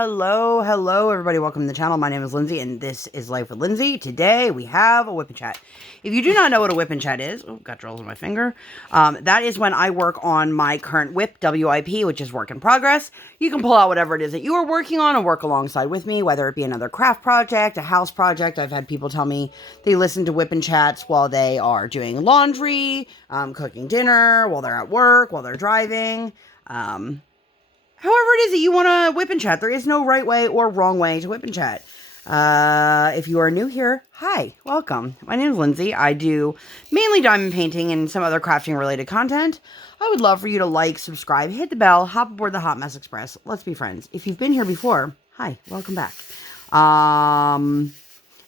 Hello, everybody. Welcome to the channel. My name is Lindsay, and this is Life with Lindsay. Today, we have a WIP Chat. If you do not know what a WIP Chat is, oh, got drills on my finger. That is when I work on my current WIP, WIP, which is work in progress. You can pull out whatever it is that you are working on and work alongside with me, whether it be another craft project, a house project. I've had people tell me they listen to WIP Chats while they are doing laundry, cooking dinner, while they're at work, while they're driving. However it is that you want to WIP and chat, there is no right way or wrong way to WIP and chat. If you are new here, hi, welcome. My name is Lindsay. I do mainly diamond painting and some other crafting related content. I would love for you to like, subscribe, hit the bell, hop aboard the Hot Mess Express. Let's be friends. If you've been here before, hi, welcome back.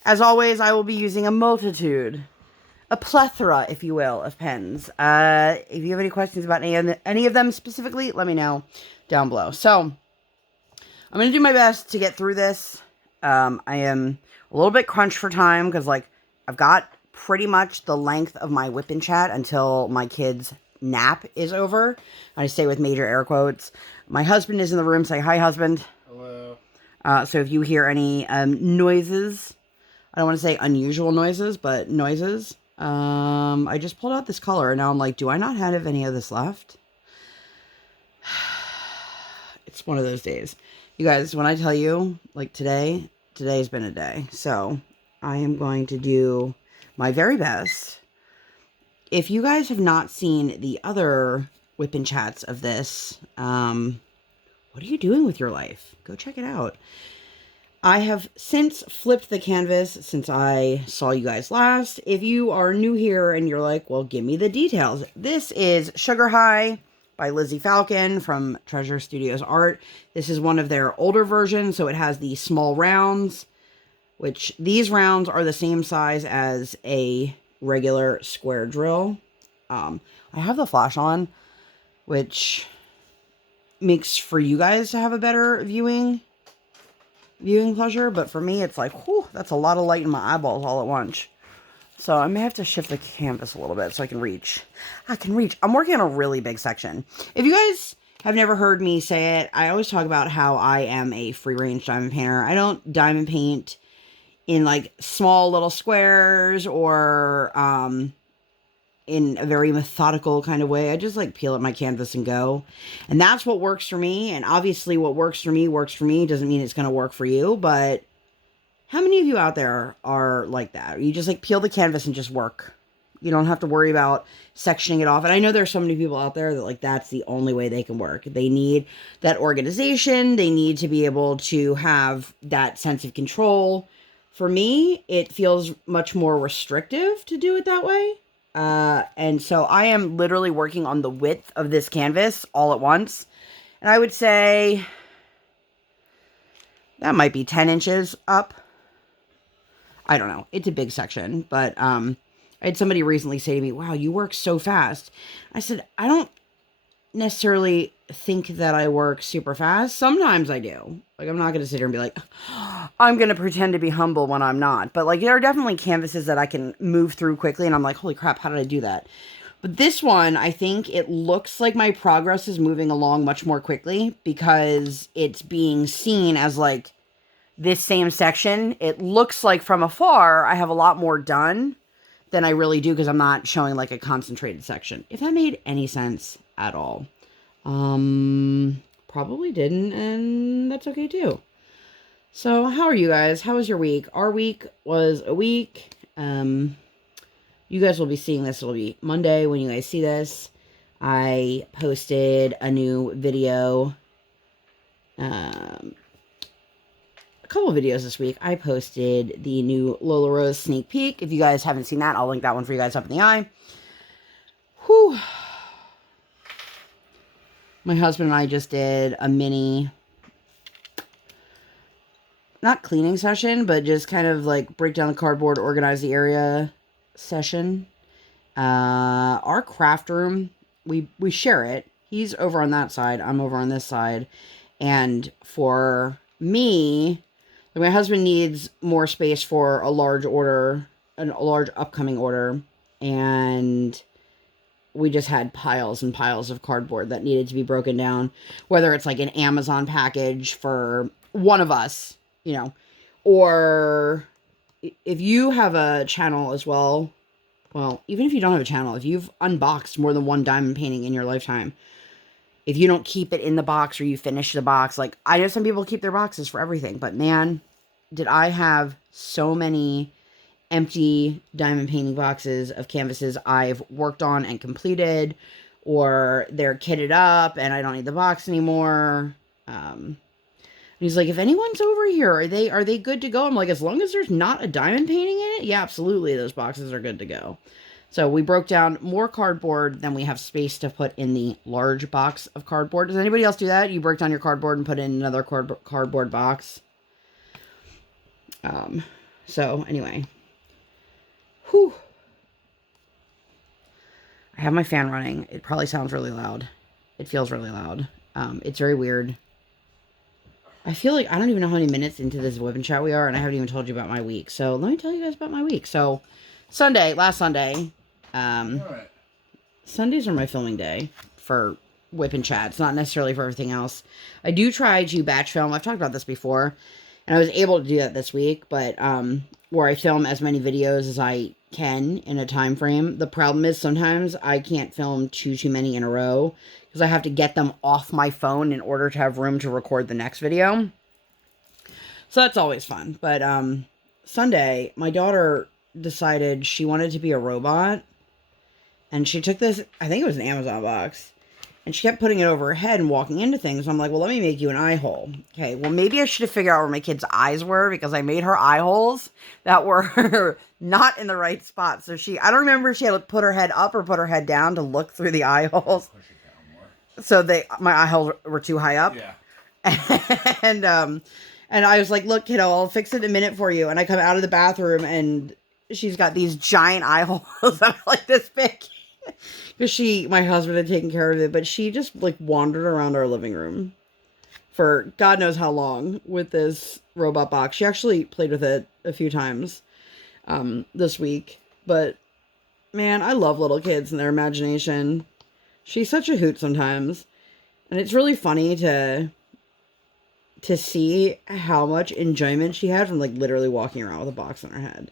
As always, I will be using a plethora, if you will, of pens. If you have any questions about any of them specifically, let me know down below. So, I'm going to do my best to get through this. I am a little bit crunched for time because, like, I've got pretty much the length of my WIP and Chat until my kid's nap is over. I say with major air quotes. My husband is in the room. Say hi, husband. Hello. So if you hear any noises, I don't want to say unusual noises, but noises. I just pulled out this color and now I'm like, do I not have any of this left? It's one of those days. You guys, when I tell you, like today's been a day. So I am going to do my very best. If you guys have not seen the other WIP and Chats of this, what are you doing with your life? Go check it out. I have since flipped the canvas since I saw you guys last. If you are new here and you're like, well, give me the details. This is Sugar High by Lizzy Falcon from Treasure Studios Art. This is one of their older versions, so it has the small rounds, which these rounds are the same size as a regular square drill. I have the flash on, which makes for you guys to have a better viewing pleasure, but for me, it's like, whew, that's a lot of light in my eyeballs all at once. So I may have to shift the canvas a little bit so I can reach. I'm working on a really big section. If you guys have never heard me say it, I always talk about how I am a free-range diamond painter. I don't diamond paint in like small little squares or in a very methodical kind of way. I just like peel up my canvas and go. And that's what works for me. And obviously what works for me doesn't mean it's going to work for you, but how many of you out there are like that? You just like peel the canvas and just work. You don't have to worry about sectioning it off. And I know there's so many people out there that like that's the only way they can work. They need that organization. They need to be able to have that sense of control. For me, it feels much more restrictive to do it that way. And so I am literally working on the width of this canvas all at once. And I would say that might be 10 inches up. I don't know. It's a big section, but I had somebody recently say to me, wow, you work so fast. I said, I don't necessarily think that I work super fast. Sometimes I do. Like, I'm not going to sit here and be like, I'm going to pretend to be humble when I'm not. But, like, there are definitely canvases that I can move through quickly, and I'm like, holy crap, how did I do that? But this one, I think it looks like my progress is moving along much more quickly because it's being seen as, like, this same section. It looks like from afar I have a lot more done than I really do because I'm not showing like a concentrated section. If that made any sense at all. Probably didn't, and that's okay too. So how are you guys? How was your week? Our week was a week. You guys will be seeing this. It'll be Monday when you guys see this. I posted a new video. Couple videos this week. I posted the new Lola Rose sneak peek. If you guys haven't seen that, I'll link that one for you guys up in the eye. Whew. My husband and I just did a mini, not cleaning session, but just kind of like break down the cardboard, organize the area session. Our craft room, we share it. He's over on that side. I'm over on this side. And for me, my husband needs more space for a large order, a large upcoming order, and we just had piles and piles of cardboard that needed to be broken down, whether it's like an Amazon package for one of us, you know, or if you have a channel as well, well, even if you don't have a channel, if you've unboxed more than one diamond painting in your lifetime, if you don't keep it in the box or you finish the box, like I know some people keep their boxes for everything, but man, did I have so many empty diamond painting boxes of canvases I've worked on and completed, or they're kitted up and I don't need the box anymore. He's like, if anyone's over here, are they good to go? I'm like, as long as there's not a diamond painting in it, yeah, absolutely, those boxes are good to go. So we broke down more cardboard than we have space to put in the large box of cardboard. Does anybody else do that? You break down your cardboard and put it in another cardboard box? So anyway. Whew. I have my fan running. It probably sounds really loud. It feels really loud. It's very weird. I feel like I don't even know how many minutes into this WIP Chat we are, and I haven't even told you about my week. So let me tell you guys about my week. So last Sunday, Sundays are my filming day for WIP Chat. It's not necessarily for everything else. I do try to batch film. I've talked about this before, and I was able to do that this week, but where I film as many videos as I can in a time frame. The problem is sometimes I can't film too many in a row because I have to get them off my phone in order to have room to record the next video. So that's always fun. But Sunday, my daughter decided she wanted to be a robot, and she took this, I think it was an Amazon box, and she kept putting it over her head and walking into things. I'm like, well, let me make you an eye hole. Okay, well, maybe I should have figured out where my kid's eyes were, because I made her eye holes that were not in the right spot. So I don't remember if she had to put her head up or put her head down to look through the eye holes. Push it down more. So my eye holes were too high up. Yeah. And I was like, look, kiddo, I'll fix it in a minute for you. And I come out of the bathroom, and she's got these giant eye holes that are like this big. Because my husband had taken care of it, but she just like wandered around our living room for God knows how long with this robot box. She actually played with it a few times this week, but man, I love little kids and their imagination. She's such a hoot sometimes, and it's really funny to see how much enjoyment she had from like literally walking around with a box on her head.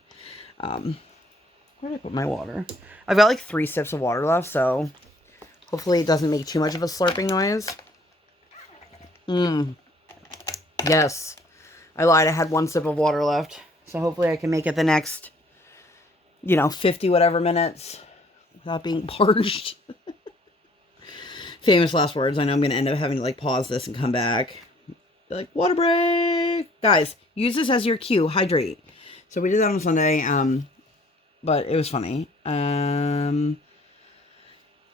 Where did I put my water? I've got like 3 sips of water left, so hopefully it doesn't make too much of a slurping noise. Yes. I lied. I had 1 sip of water left. So hopefully I can make it the next, 50 whatever minutes without being parched. Famous last words. I know I'm going to end up having to like pause this and come back. Be like, water break. Guys, use this as your cue. Hydrate. So we did that on Sunday. But it was funny.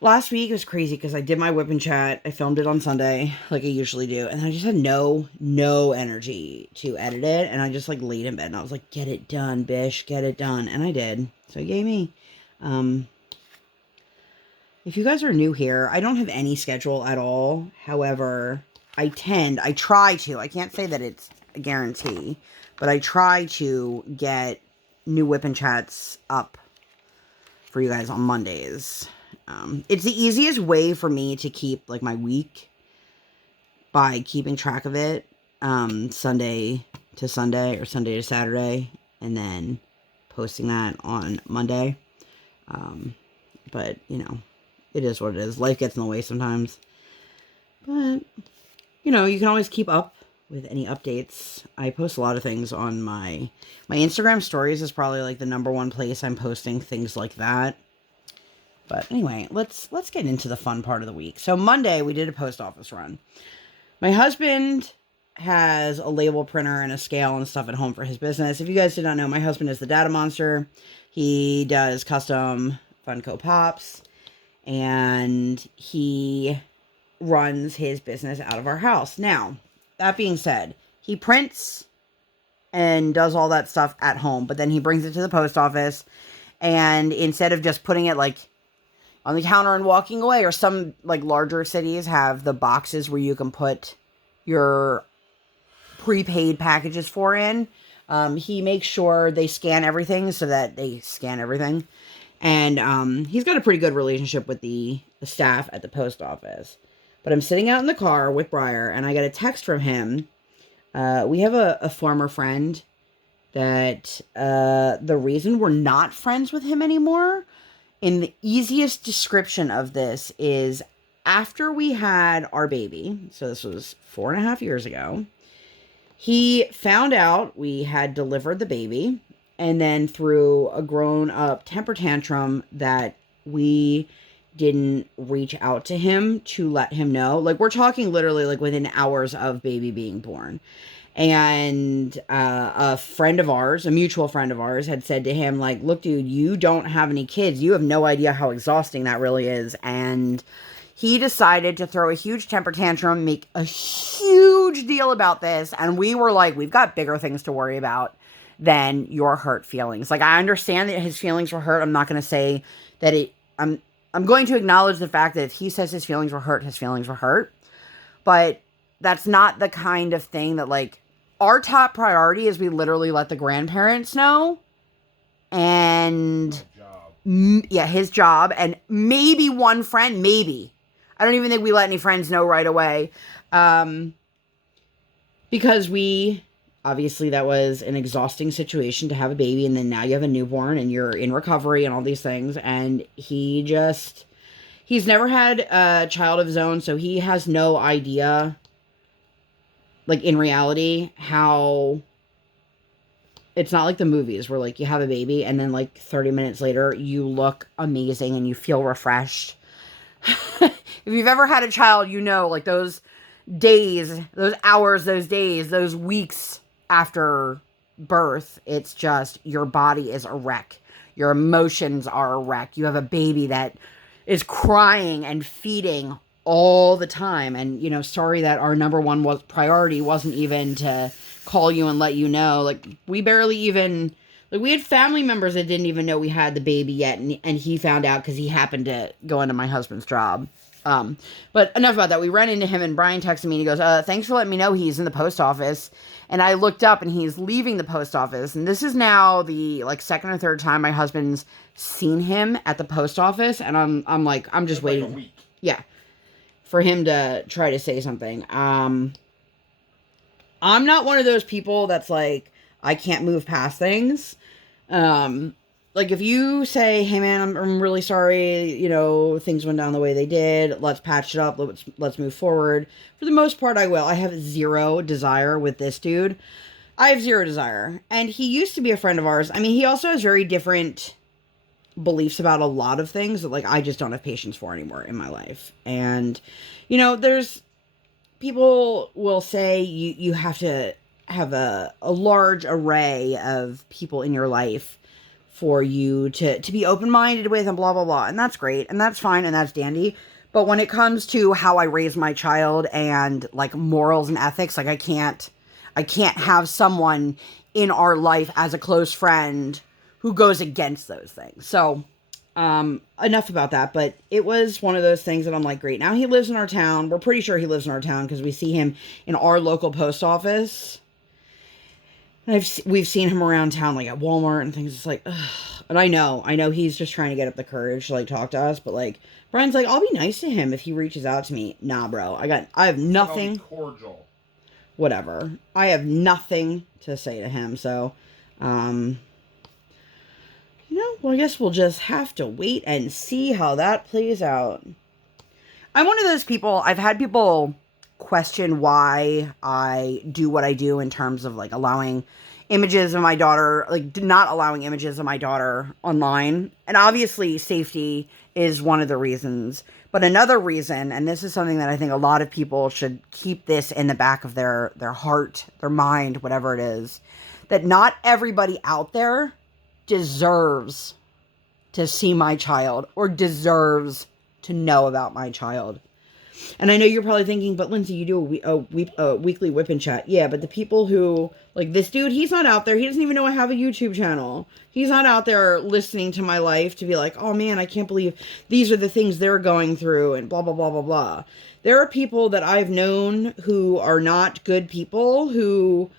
Last week was crazy because I did my WIP Chat. I filmed it on Sunday like I usually do. And I just had no energy to edit it. And I just like laid in bed and I was like, get it done, bish, get it done. And I did. So yay me. If you guys are new here, I don't have any schedule at all. However, I try to. I can't say that it's a guarantee. But I try to get new WIP Chats up for you guys on Mondays. It's the easiest way for me to keep like my week by keeping track of it Sunday to Sunday or Sunday to Saturday and then posting that on Monday. But it is what it is. Life gets in the way sometimes. But you can always keep up with any updates. I post a lot of things on my Instagram stories is probably like the #1 place I'm posting things like that. But anyway, let's get into the fun part of the week. So Monday we did a post office run. My husband has a label printer and a scale and stuff at home for his business. If you guys did not know, my husband is the DaddaMonster. He does custom Funko Pops, and he runs his business out of our house. Now, that being said, he prints and does all that stuff at home, but then he brings it to the post office, and instead of just putting it like on the counter and walking away, or some like larger cities have the boxes where you can put your prepaid packages in, he makes sure they scan everything so that they scan everything. And he's got a pretty good relationship with the staff at the post office. But I'm sitting out in the car with BRIAR, and I get a text from him We have a former friend that the reason we're not friends with him anymore, and the easiest description of this is after we had our baby, so this was 4.5 years ago, he found out we had delivered the baby, and then through a grown-up temper tantrum that we didn't reach out to him to let him know. Like, we're talking literally like within hours of baby being born. And a friend of ours, a mutual friend of ours, had said to him, like, look, dude, you don't have any kids. You have no idea how exhausting that really is. And he decided to throw a huge temper tantrum, make a huge deal about this. And we were like, we've got bigger things to worry about than your hurt feelings. Like, I understand that his feelings were hurt. I'm not going to say that I'm going to acknowledge the fact that if he says his feelings were hurt, his feelings were hurt. But that's not the kind of thing that, like, our top priority is we literally let the grandparents know. And his job. And maybe one friend, maybe. I don't even think we let any friends know right away. Because obviously that was an exhausting situation to have a baby, and then now you have a newborn and you're in recovery and all these things. And he's never had a child of his own, so he has no idea, like, in reality, how it's not like the movies where, like, you have a baby and then, like, 30 minutes later you look amazing and you feel refreshed. If you've ever had a child, you know, like, those days, those hours, those days, those weeks after birth, it's just, your body is a wreck. Your emotions are a wreck. You have a baby that is crying and feeding all the time. And, you know, sorry that our number one priority wasn't even to call you and let you know. Like, we barely even, like, we had family members that didn't even know we had the baby yet, and he found out because he happened to go into my husband's job. But enough about that. We ran into him, and Brian texted me and he goes, thanks for letting me know he's in the post office. And I looked up and he's leaving the post office. And this is now the, like, second or third time my husband's seen him at the post office. And I'm like, I'm just waiting. Like a week. Yeah. For him to try to say something. I'm not one of those people that's like, I can't move past things. Like, if you say, hey man, I'm really sorry, you know, things went down the way they did, let's patch it up, let's move forward. For the most part, I will. I have zero desire with this dude. I have zero desire. And he used to be a friend of ours. I mean, he also has very different beliefs about a lot of things that, like, I just don't have patience for anymore in my life. And, you know, there's people will say you have to have a large array of people in your life for you to be open-minded with, and blah, blah, blah. And that's great, and that's fine, and that's dandy. But when it comes to how I raise my child and, like, morals and ethics, like, I can't have someone in our life as a close friend who goes against those things. So, enough about that. But it was one of those things that I'm like, great. Now he lives in our town. We're pretty sure he lives in our town because we see him in our local post office. And we've seen him around town, like, at Walmart and things. It's like, ugh. And I know he's just trying to get up the courage to, like, talk to us. But, like, Brian's like, I'll be nice to him if he reaches out to me. Nah, bro. I have nothing. Cordial. Whatever. I have nothing to say to him. So, you know, well, I guess we'll just have to wait and see how that plays out. I'm one of those people, I've had people question why I do what I do in terms of, like, allowing images of my daughter, like, not allowing images of my daughter online. And obviously safety is one of the reasons. But another reason, and this is something that I think a lot of people should keep this in the back of their heart, their mind, whatever it is, that not everybody out there deserves to see my child or deserves to know about my child. And I know you're probably thinking, but Lindsay, you do a weekly WIP Chat. Yeah, but the people who, like this dude, he's not out there. He doesn't even know I have a YouTube channel. He's not out there listening to my life to be like, oh man, I can't believe these are the things they're going through and blah, blah, blah, blah, blah. There are people that I've known who are not good people who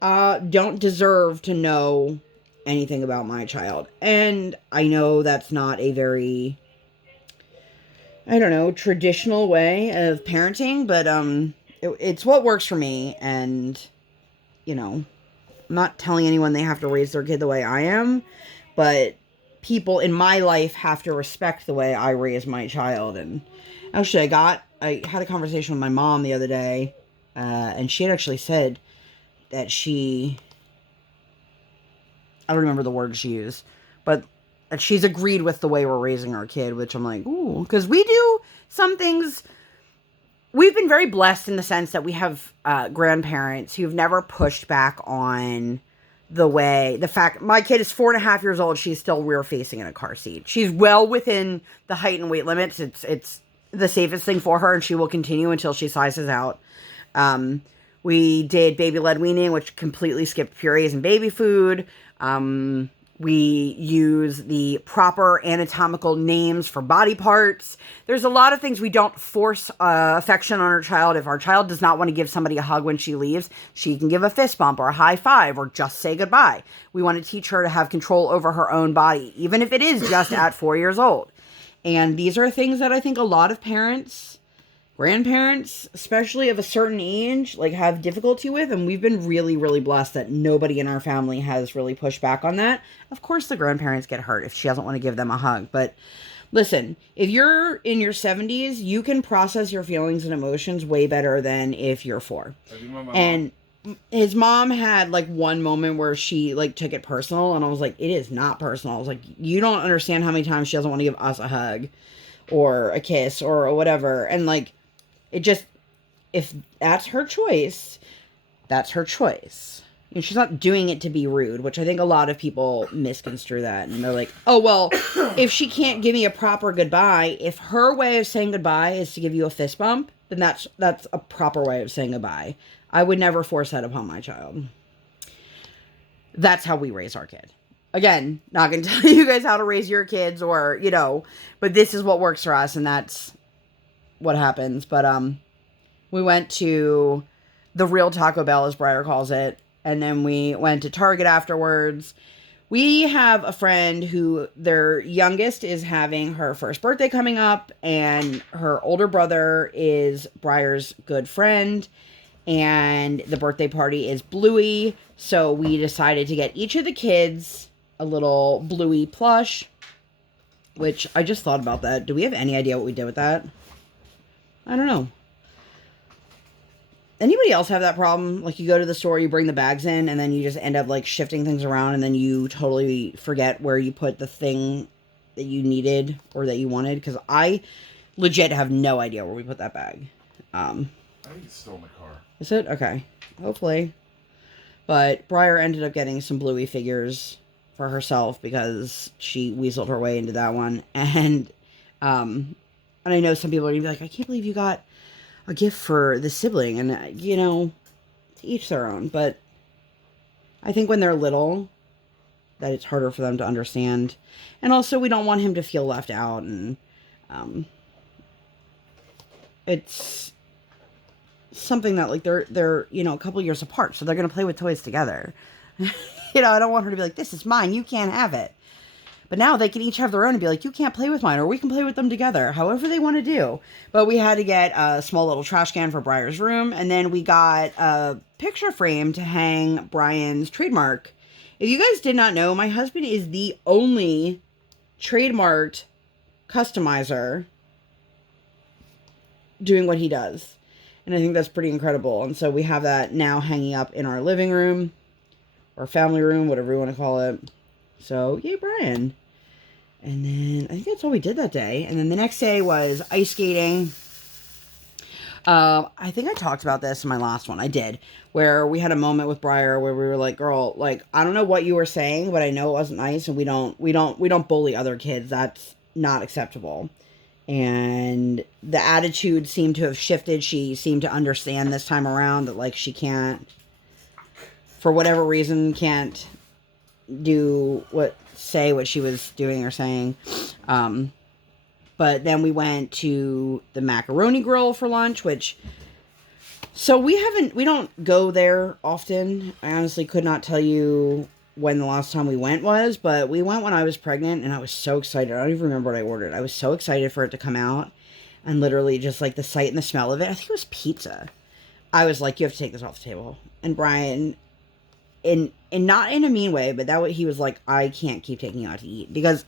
don't deserve to know anything about my child. And I know that's not a very, I don't know, traditional way of parenting, but it's what works for me. And you know, I'm not telling anyone they have to raise their kid the way I am, but people in my life have to respect the way I raise my child. And actually, I had a conversation with my mom the other day, and she had actually said that I don't remember the word she used, but that she's agreed with the way we're raising our kid, which I'm like, ooh, because we do some things. We've been very blessed in the sense that we have grandparents who've never pushed back on the fact my kid is 4.5 years old. She's still rear facing in a car seat. She's well within the height and weight limits. It's the safest thing for her, and she will continue until she sizes out. We did baby-led weaning, which completely skipped purees and baby food. We use the proper anatomical names for body parts. There's a lot of things we don't force affection on our child. If our child does not want to give somebody a hug when she leaves, she can give a fist bump or a high five or just say goodbye. We want to teach her to have control over her own body, even if it is just at 4 years old. And these are things that I think a lot of parents, grandparents, especially of a certain age, like have difficulty with. And we've been really, really blessed that nobody in our family has really pushed back on that. Of course, the grandparents get hurt if she doesn't want to give them a hug. But listen, if you're in your 70s, you can process your feelings and emotions way better than if you're 4. And his mom had like one moment where she like took it personal, and I was like, it is not personal. I was like, you don't understand how many times she doesn't want to give us a hug or a kiss or whatever. And like, it just, if that's her choice, that's her choice. And she's not doing it to be rude, which I think a lot of people misconstrue that. And they're like, oh, well, if she can't give me a proper goodbye, if her way of saying goodbye is to give you a fist bump, then that's a proper way of saying goodbye. I would never force that upon my child. That's how we raise our kid. Again, not going to tell you guys how to raise your kids or, you know, but this is what works for us, and that's what happens. But we went to the real Taco Bell, as BRIAR calls it, and then we went to Target afterwards. We have a friend who their youngest is having her first birthday coming up, and her older brother is BRIAR's good friend, and the birthday party is Bluey. So we decided to get each of the kids a little Bluey plush, which I just thought about that. Do we have any idea what we did with that? I don't know. Anybody else have that problem? Like, you go to the store, you bring the bags in, and then you just end up, like, shifting things around, and then you totally forget where you put the thing that you needed or that you wanted? Because I legit have no idea where we put that bag. I think it's still in the car. Is it? Okay. Hopefully. But BRIAR ended up getting some Bluey figures for herself because she weaseled her way into that one. And I know some people are going to be like, I can't believe you got a gift for the sibling. And, you know, to each their own. But I think when they're little, that it's harder for them to understand. And also, we don't want him to feel left out. And it's something that, like, they're you know, a couple years apart. So they're going to play with toys together. You know, I don't want her to be like, this is mine, you can't have it. But now they can each have their own and be like, you can't play with mine, or we can play with them together, however they want to do. But we had to get a small little trash can for BRIAR's room, and then we got a picture frame to hang Brian's trademark. If you guys did not know, my husband is the only trademarked customizer doing what he does. And I think that's pretty incredible. And so we have that now hanging up in our living room, or family room, whatever you want to call it. So, yay, Brian. And then I think that's all we did that day. And then the next day was ice skating. I think I talked about this in my last one. I did. Where we had a moment with BRIAR where we were like, girl, like, I don't know what you were saying, but I know it wasn't nice, and we don't bully other kids. That's not acceptable. And the attitude seemed to have shifted. She seemed to understand this time around that, like, she can't, for whatever reason, can't say what she was doing or saying. But then we went to the macaroni grill for lunch, so we don't go there often. I honestly could not tell you when the last time we went was, but we went when I was pregnant, and I was so excited. I don't even remember what I ordered. I was so excited for it to come out, and literally just like the sight and the smell of it. I think it was pizza. I was like, you have to take this off the table. And Brian and not in a mean way, but that way he was like, I can't keep taking you out to eat. Because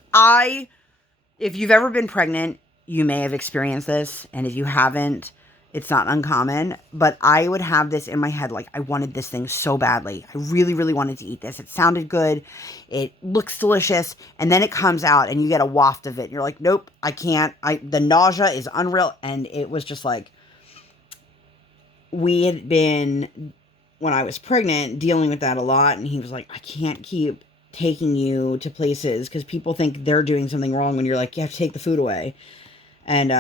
if you've ever been pregnant, you may have experienced this. And if you haven't, it's not uncommon. But I would have this in my head, like, I wanted this thing so badly. I really, really wanted to eat this. It sounded good. It looks delicious. And then it comes out and you get a waft of it. And you're like, nope, I can't. The nausea is unreal. And it was just like, we had been, when I was pregnant, dealing with that a lot. And he was like, I can't keep taking you to places because people think they're doing something wrong when you're like, you have to take the food away. And,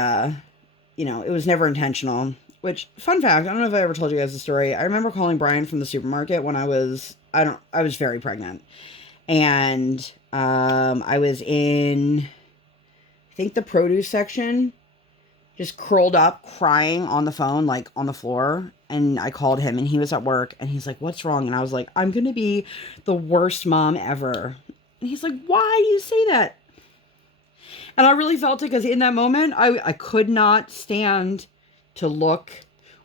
it was never intentional. Which, fun fact, I don't know if I ever told you guys the story. I remember calling Brian from the supermarket when I was very pregnant. And, I was in, I think, the produce section, just curled up, crying on the phone, like on the floor. And I called him and he was at work and he's like, what's wrong? And I was like, I'm going to be the worst mom ever. And he's like, why do you say that? And I really felt it because in that moment, I could not stand to look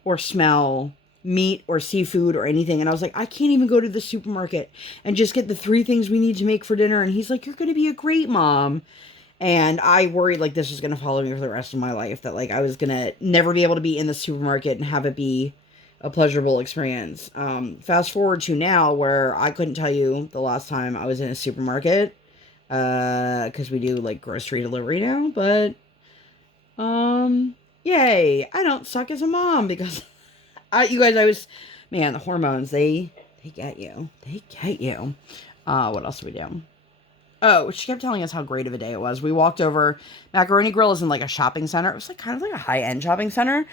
or smell meat or seafood or anything. And I was like, I can't even go to the supermarket and just get the 3 things we need to make for dinner. And he's like, you're going to be a great mom. And I worried like this was going to follow me for the rest of my life, that like I was going to never be able to be in the supermarket and have it be a pleasurable experience. Fast forward to now where I couldn't tell you the last time I was in a supermarket, because we do like grocery delivery now, but yay, I don't suck as a mom because the hormones, they get you. What else do we do? Oh, she kept telling us how great of a day it was. We walked over. Macaroni Grill is in like a shopping center. It was like kind of like a high-end shopping center.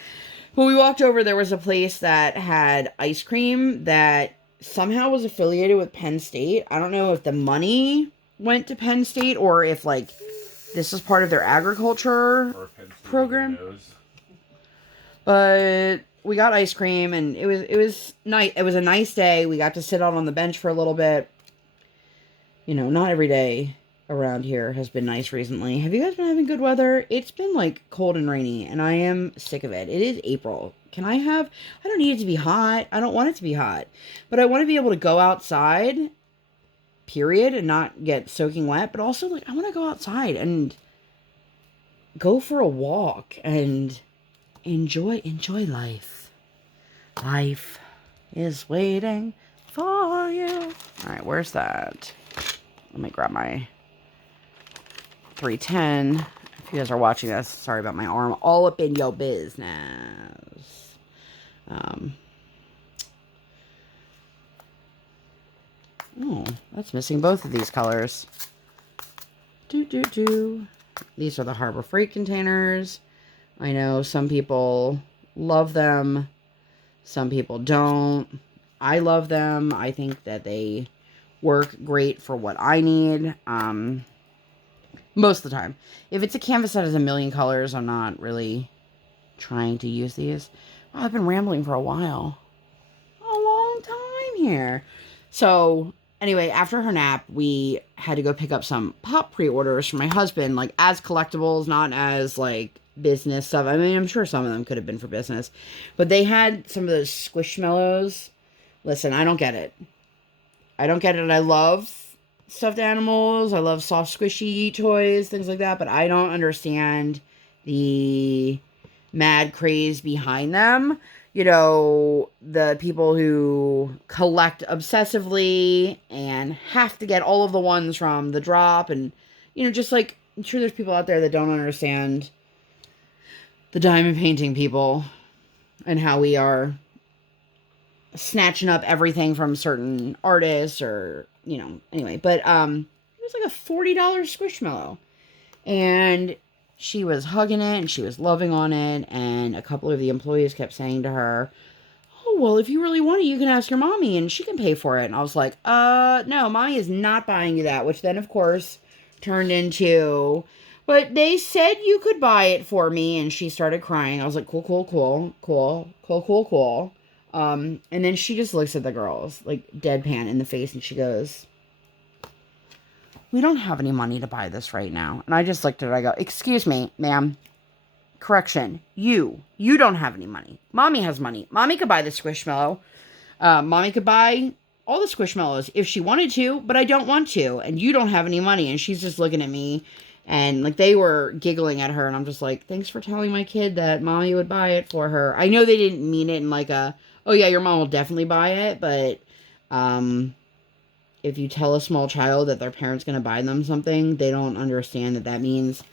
When we walked over, there was a place that had ice cream that somehow was affiliated with Penn State. I don't know if the money went to Penn State or if like this is part of their agriculture program. But we got ice cream and it was nice. It was a nice day. We got to sit out on the bench for a little bit. Not every day around here has been nice recently. Have you guys been having good weather? It's been like cold and rainy and I am sick of it. It is April. I don't need it to be hot. I don't want it to be hot. But I want to be able to go outside, period, and not get soaking wet. But also, like, I want to go outside and go for a walk and enjoy life. Life is waiting for you. All right, where's that? Let me grab my 310. If you guys are watching this, sorry about my arm. All up in your business. Oh, that's missing both of these colors. These are the Harbor Freight containers. I know some people love them. Some people don't. I love them. I think that they work great for what I need. Most of the time. If it's a canvas that has a million colors, I'm not really trying to use these. Oh, I've been rambling for a while. A long time here. So, anyway, after her nap, we had to go pick up some pop pre-orders for my husband, like as collectibles, not as like business stuff. I mean, I'm sure some of them could have been for business. But they had some of those Squishmallows. Listen, I don't get it. I love stuffed animals. I love soft, squishy toys, things like that. But I don't understand the mad craze behind them. The people who collect obsessively and have to get all of the ones from the drop. And, just like, I'm sure there's people out there that don't understand the diamond painting people and how we are snatching up everything from certain artists or, anyway. But, it was like a $40 Squishmallow. And she was hugging it and she was loving on it. And a couple of the employees kept saying to her, oh, well, if you really want it, you can ask your mommy and she can pay for it. And I was like, no, mommy is not buying you that. Which then, of course, turned into, but they said you could buy it for me. And she started crying. I was like, cool. And then she just looks at the girls, like deadpan in the face, and she goes, we don't have any money to buy this right now. And I just looked at her, I go, excuse me, ma'am. Correction. You don't have any money. Mommy has money. Mommy could buy the Squishmallow. Mommy could buy all the Squishmallows if she wanted to, but I don't want to, and you don't have any money. And she's just looking at me, and like they were giggling at her, and I'm just like, thanks for telling my kid that mommy would buy it for her. I know they didn't mean it in like a, oh yeah, your mom will definitely buy it, but if you tell a small child that their parent's going to buy them something, they don't understand that that means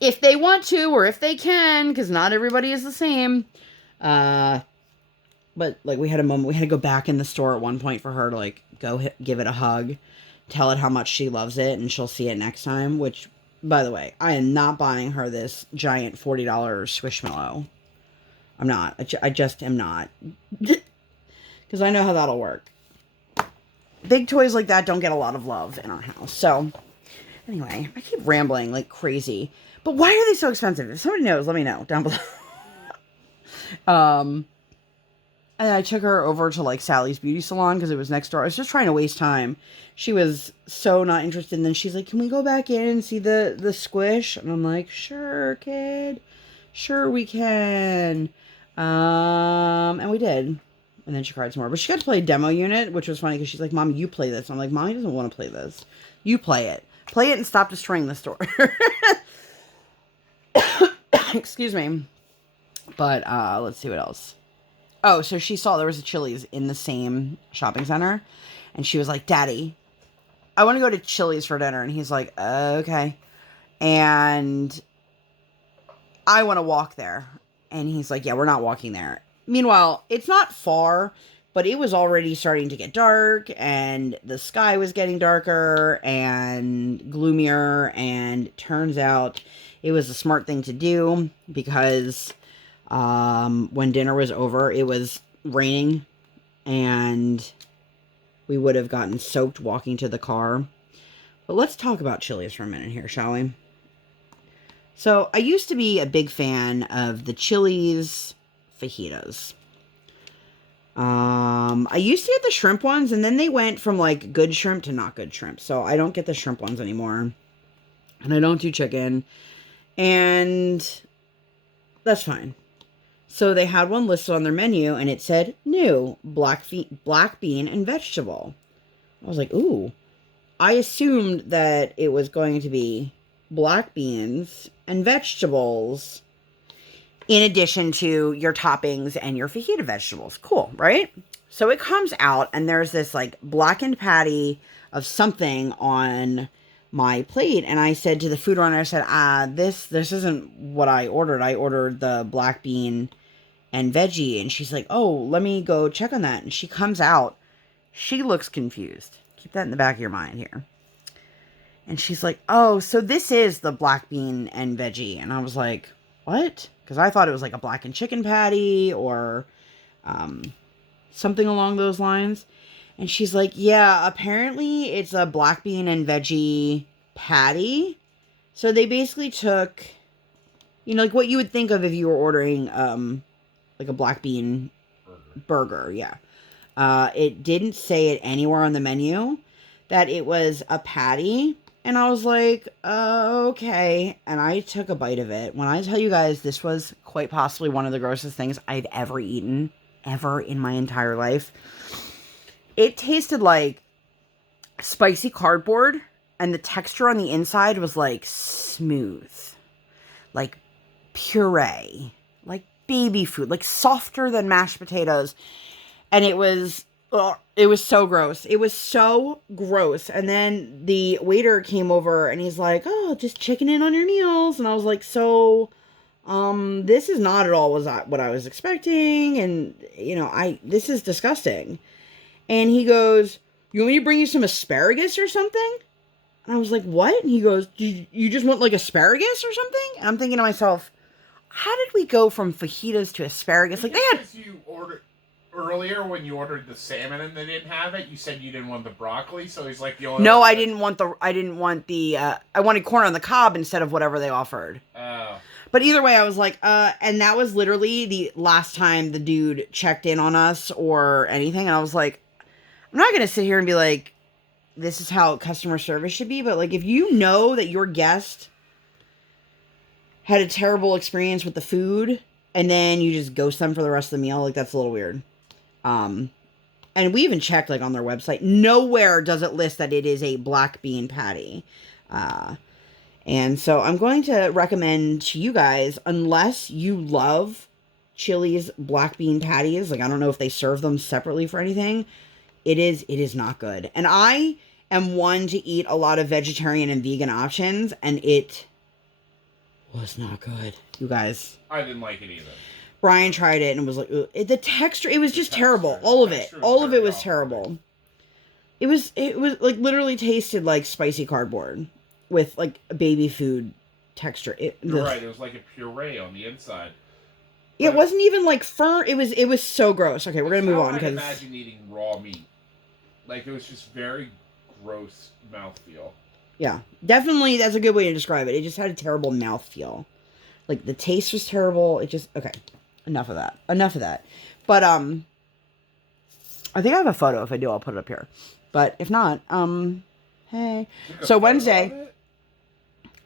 if they want to or if they can, because not everybody is the same. But, like, we had a moment, we had to go back in the store at one point for her to, like, go give it a hug, tell it how much she loves it, and she'll see it next time, which, by the way, I am not buying her this giant $40 Squishmallow. I'm not. I just am not. Because I know how that'll work. Big toys like that don't get a lot of love in our house. So, anyway, I keep rambling like crazy. But why are they so expensive? If somebody knows, let me know down below. And I took her over to, like, Sally's beauty salon because it was next door. I was just trying to waste time. She was so not interested. And then she's like, can we go back in and see the squish? And I'm like, sure, kid. Sure we can. And we did. And then she cried some more. But she got to play a demo unit, which was funny because she's like, Mom, you play this. I'm like, Mommy doesn't want to play this. You play it. Play it and stop destroying the store. Excuse me. But let's see what else. Oh, so she saw there was a Chili's in the same shopping center. And she was like, Daddy, I want to go to Chili's for dinner. And he's like, okay. And I want to walk there. And he's like, yeah, we're not walking there. Meanwhile, it's not far, but it was already starting to get dark. And the sky was getting darker and gloomier. And it turns out it was a smart thing to do because when dinner was over, it was raining and we would have gotten soaked walking to the car. But let's talk about Chili's for a minute here, shall we? So I used to be a big fan of the Chili's fajitas. I used to get the shrimp ones, and then they went from like good shrimp to not good shrimp. So I don't get the shrimp ones anymore. And I don't do chicken. And that's fine. So they had one listed on their menu, and it said, new, black bean and vegetable. I was like, ooh. I assumed that it was going to be black beans and vegetables in addition to your toppings and your fajita vegetables. Cool, right? So it comes out, and there's this, like, blackened patty of something on my plate, and I said to the food runner, I said, this isn't what I ordered. I ordered the black bean and veggie. And she's like, oh, let me go check on that. And she comes out. She looks confused. Keep that in the back of your mind here. And she's like, oh, so this is the black bean and veggie. And I was like, what? Because I thought it was like a blackened chicken patty or something along those lines. And she's like, yeah, apparently it's a black bean and veggie patty. So they basically took, you know, like what you would think of if you were ordering like a black bean burger, yeah. It didn't say it anywhere on the menu that it was a patty. And I was like, okay. And I took a bite of it. When I tell you guys, this was quite possibly one of the grossest things I've ever eaten, ever in my entire life. It tasted like spicy cardboard, and the texture on the inside was like smooth, like puree, like baby food, like softer than mashed potatoes. And it was so gross. It was so gross. And then the waiter came over and he's like, oh, just chicken in on your meals. And I was like, so, this is not at all what I was expecting. And, you know, this is disgusting. And he goes, you want me to bring you some asparagus or something? And I was like, what? And he goes, you just want like asparagus or something? And I'm thinking to myself, how did we go from fajitas to asparagus? Like, they had... You ordered earlier when you ordered the salmon and they didn't have it. You said you didn't want the broccoli, so he's like, no, I didn't want the. I wanted corn on the cob instead of whatever they offered. Oh. But either way, I was like, and that was literally the last time the dude checked in on us or anything. And I was like, I'm not gonna sit here and be like, this is how customer service should be. But like, if you know that your guest had a terrible experience with the food, and then you just ghost them for the rest of the meal, like, that's a little weird. And we even checked like on their website. Nowhere does it list that it is a black bean patty. And so I'm going to recommend to you guys, unless you love Chili's black bean patties, like I don't know if they serve them separately for anything, it is not good. And I am one to eat a lot of vegetarian and vegan options, and it was not good, you guys. I didn't like it either. Brian tried it and was like, the texture, it was just terrible. All of it was terrible. It was like literally tasted like spicy cardboard with like a baby food texture. You're right. It was like a puree on the inside. It wasn't even like firm. It was so gross. Okay, we're gonna move on. I imagine eating raw meat. Like, it was just very gross mouthfeel. Yeah, definitely. That's a good way to describe it. It just had a terrible mouthfeel. Like the taste was terrible. It just okay. Enough of that. But I think I have a photo. If I do, I'll put it up here. But if not, hey. So Wednesday,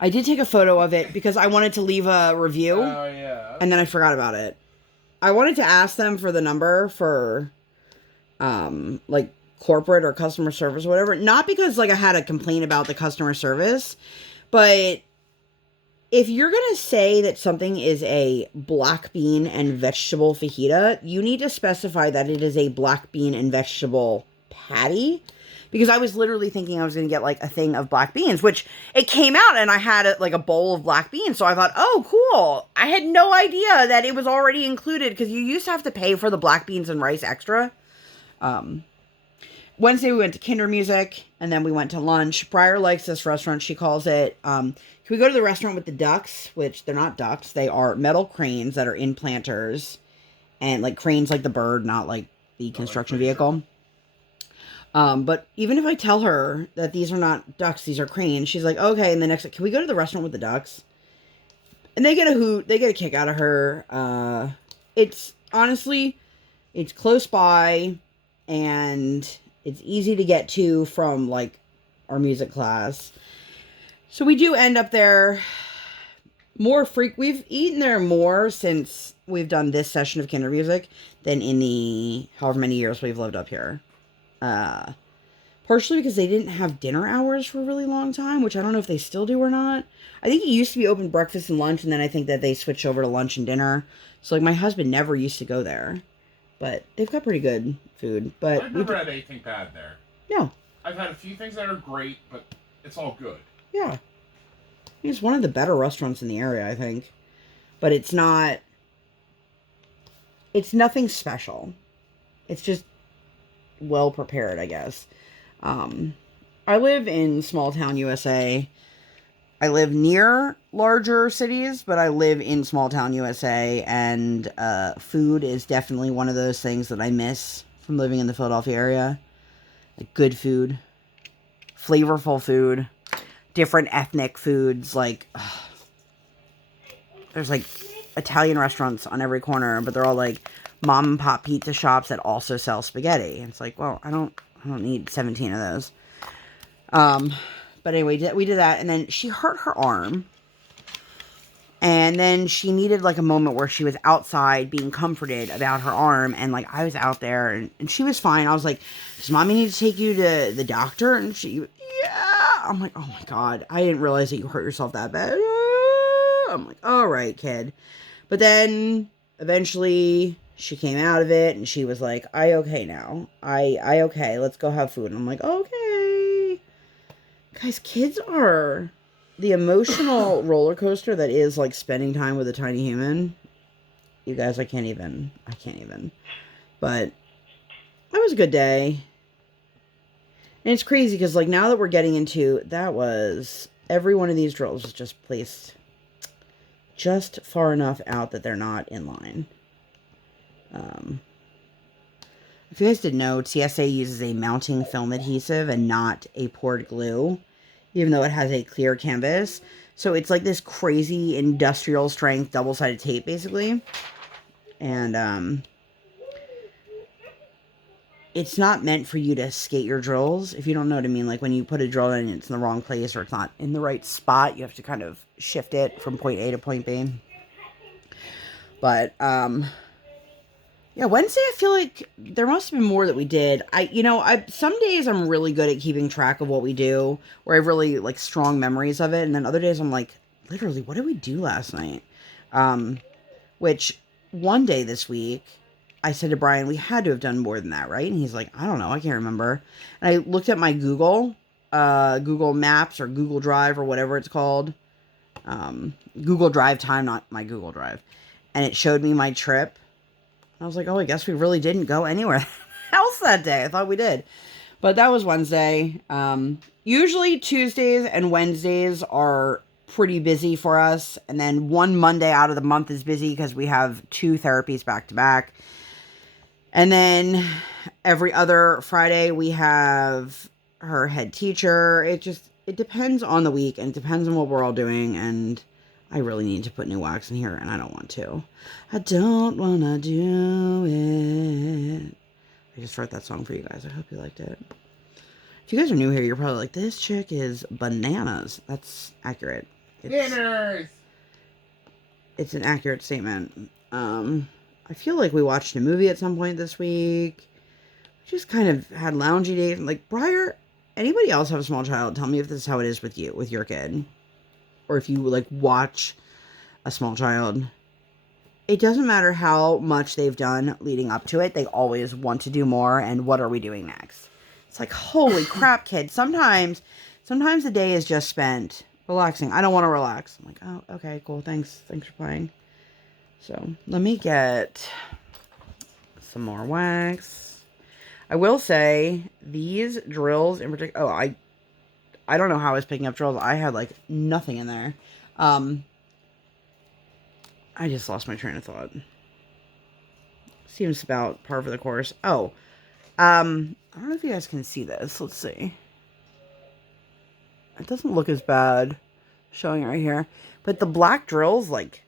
I did take a photo of it because I wanted to leave a review. Oh, yeah. And then I forgot about it. I wanted to ask them for the number for, like, corporate or customer service or whatever. Not because, like, I had a complaint about the customer service, but if you're going to say that something is a black bean and vegetable fajita, you need to specify that it is a black bean and vegetable patty. Because I was literally thinking I was going to get, like, a thing of black beans, which it came out and I had, like, a bowl of black beans. So I thought, oh, cool. I had no idea that it was already included because you used to have to pay for the black beans and rice extra. Wednesday we went to Kinder Music and then we went to lunch. BRIAR likes this restaurant. She calls it, can we go to the restaurant with the ducks? Which they're not ducks. They are metal cranes that are in planters. And, like, cranes like the bird, not like the construction vehicle. But even if I tell her that these are not ducks, these are cranes, she's like, okay. And the next, can we go to the restaurant with the ducks? And they get a hoot. They get a kick out of her. It's honestly, it's close by and it's easy to get to from like our music class. So we do end up there more we've eaten there more since we've done this session of Kinder Music than in the however many years we've lived up here. Partially because they didn't have dinner hours for a really long time, which I don't know if they still do or not. I think it used to be open breakfast and lunch, and then I think that they switched over to lunch and dinner. So, like, my husband never used to go there. But they've got pretty good food. But I've never had anything bad there. No. I've had a few things that are great, but it's all good. Yeah. It's one of the better restaurants in the area, I think. But it's not... It's nothing special. It's just well prepared, I guess. I live in small town USA. I live near larger cities, but I live in small town USA, and food is definitely one of those things that I miss from living in the Philadelphia area. Like good food, flavorful food, different ethnic foods. Like there's like Italian restaurants on every corner, but they're all like mom and pop pizza shops that also sell spaghetti. And it's like, well, I don't need 17 of those. But anyway, we did that, and then she hurt her arm. And then she needed, like, a moment where she was outside being comforted about her arm, and, like, I was out there, and she was fine. I was like, does mommy need to take you to the doctor? And she, yeah. I'm like, oh, my God. I didn't realize that you hurt yourself that bad. I'm like, all right, kid. But then, eventually... she came out of it, and she was like, I okay now. I okay, let's go have food. And I'm like, okay. Guys, kids are the emotional roller coaster that is, like, spending time with a tiny human. You guys, I can't even. But that was a good day. And it's crazy, because, like, now that we're getting into, that was, every one of these drills was just placed just far enough out that they're not in line. If you guys didn't know, TSA uses a mounting film adhesive and not a poured glue, even though it has a clear canvas. So it's like this crazy industrial strength double-sided tape, basically. And it's not meant for you to skate your drills, if you don't know what I mean. Like when you put a drill in and it's in the wrong place or it's not in the right spot, you have to kind of shift it from point A to point B. But Yeah, Wednesday, I feel like there must have been more that we did. Some days I'm really good at keeping track of what we do, where I have really like strong memories of it, and then other days I'm like, literally, what did we do last night? Um, which one day this week, I said to Brian, we had to have done more than that, right? And he's like, I don't know, I can't remember. And I looked at my Google Maps or Google Drive or whatever it's called, Google Drive time, not my Google Drive, and it showed me my trip. I was like, oh, I guess we really didn't go anywhere else that day. I thought we did. But that was Wednesday. Usually Tuesdays and Wednesdays are pretty busy for us. And then one Monday out of the month is busy because we have 2 therapies back to back. And then every other Friday we have her head teacher. It depends on the week and it depends on what we're all doing. And I really need to put new wax in here, and I don't want to. I don't want to do it. I just wrote that song for you guys. I hope you liked it. If you guys are new here, you're probably like, this chick is bananas. That's accurate. Winners! It's an accurate statement. I feel like we watched a movie at some point this week. Just kind of had loungy days. Like, BRIAR, anybody else have a small child? Tell me if this is how it is with you, with your kid. Or if you, like, watch a small child. It doesn't matter how much they've done leading up to it. They always want to do more. And what are we doing next? It's like, holy crap, kid. Sometimes the day is just spent relaxing. I don't want to relax. I'm like, oh, okay, cool. Thanks for playing. So let me get some more wax. I will say these drills in particular. Oh, I don't know how I was picking up drills. I had like nothing in there. I just lost my train of thought. Seems about par for the course. Oh, I don't know if you guys can see this. Let's see. It doesn't look as bad showing it right here. But the black drills, like,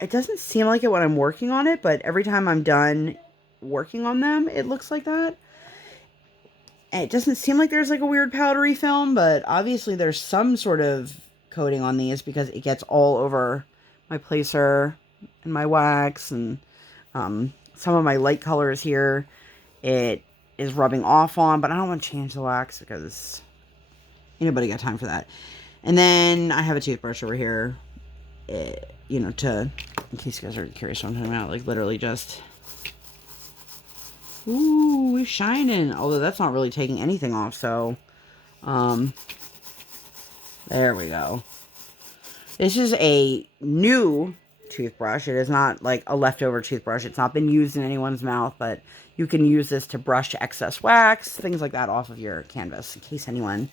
it doesn't seem like it when I'm working on it, but every time I'm done working on them, it looks like that. And it doesn't seem like there's like a weird powdery film, but obviously there's some sort of coating on these because it gets all over my placer and my wax, and some of my light colors here it is rubbing off on, but I don't want to change the wax because anybody got time for that. And then I have a toothbrush over here, in case you guys are curious what I'm talking about, like literally just, ooh, it's shining, although that's not really taking anything off, so, there we go. This is a new toothbrush. It is not like a leftover toothbrush. It's not been used in anyone's mouth, but you can use this to brush excess wax, things like that off of your canvas, in case anyone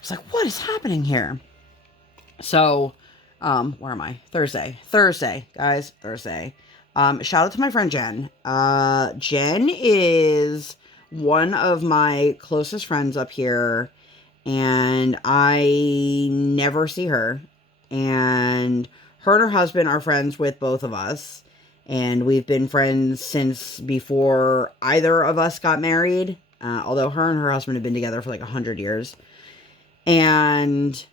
was like, what is happening here? So, where am I? Thursday, guys, Thursday. Shout out to my friend Jen. Jen is one of my closest friends up here, and I never see her. And her husband are friends with both of us, and we've been friends since before either of us got married, although her and her husband have been together for like 100 years. And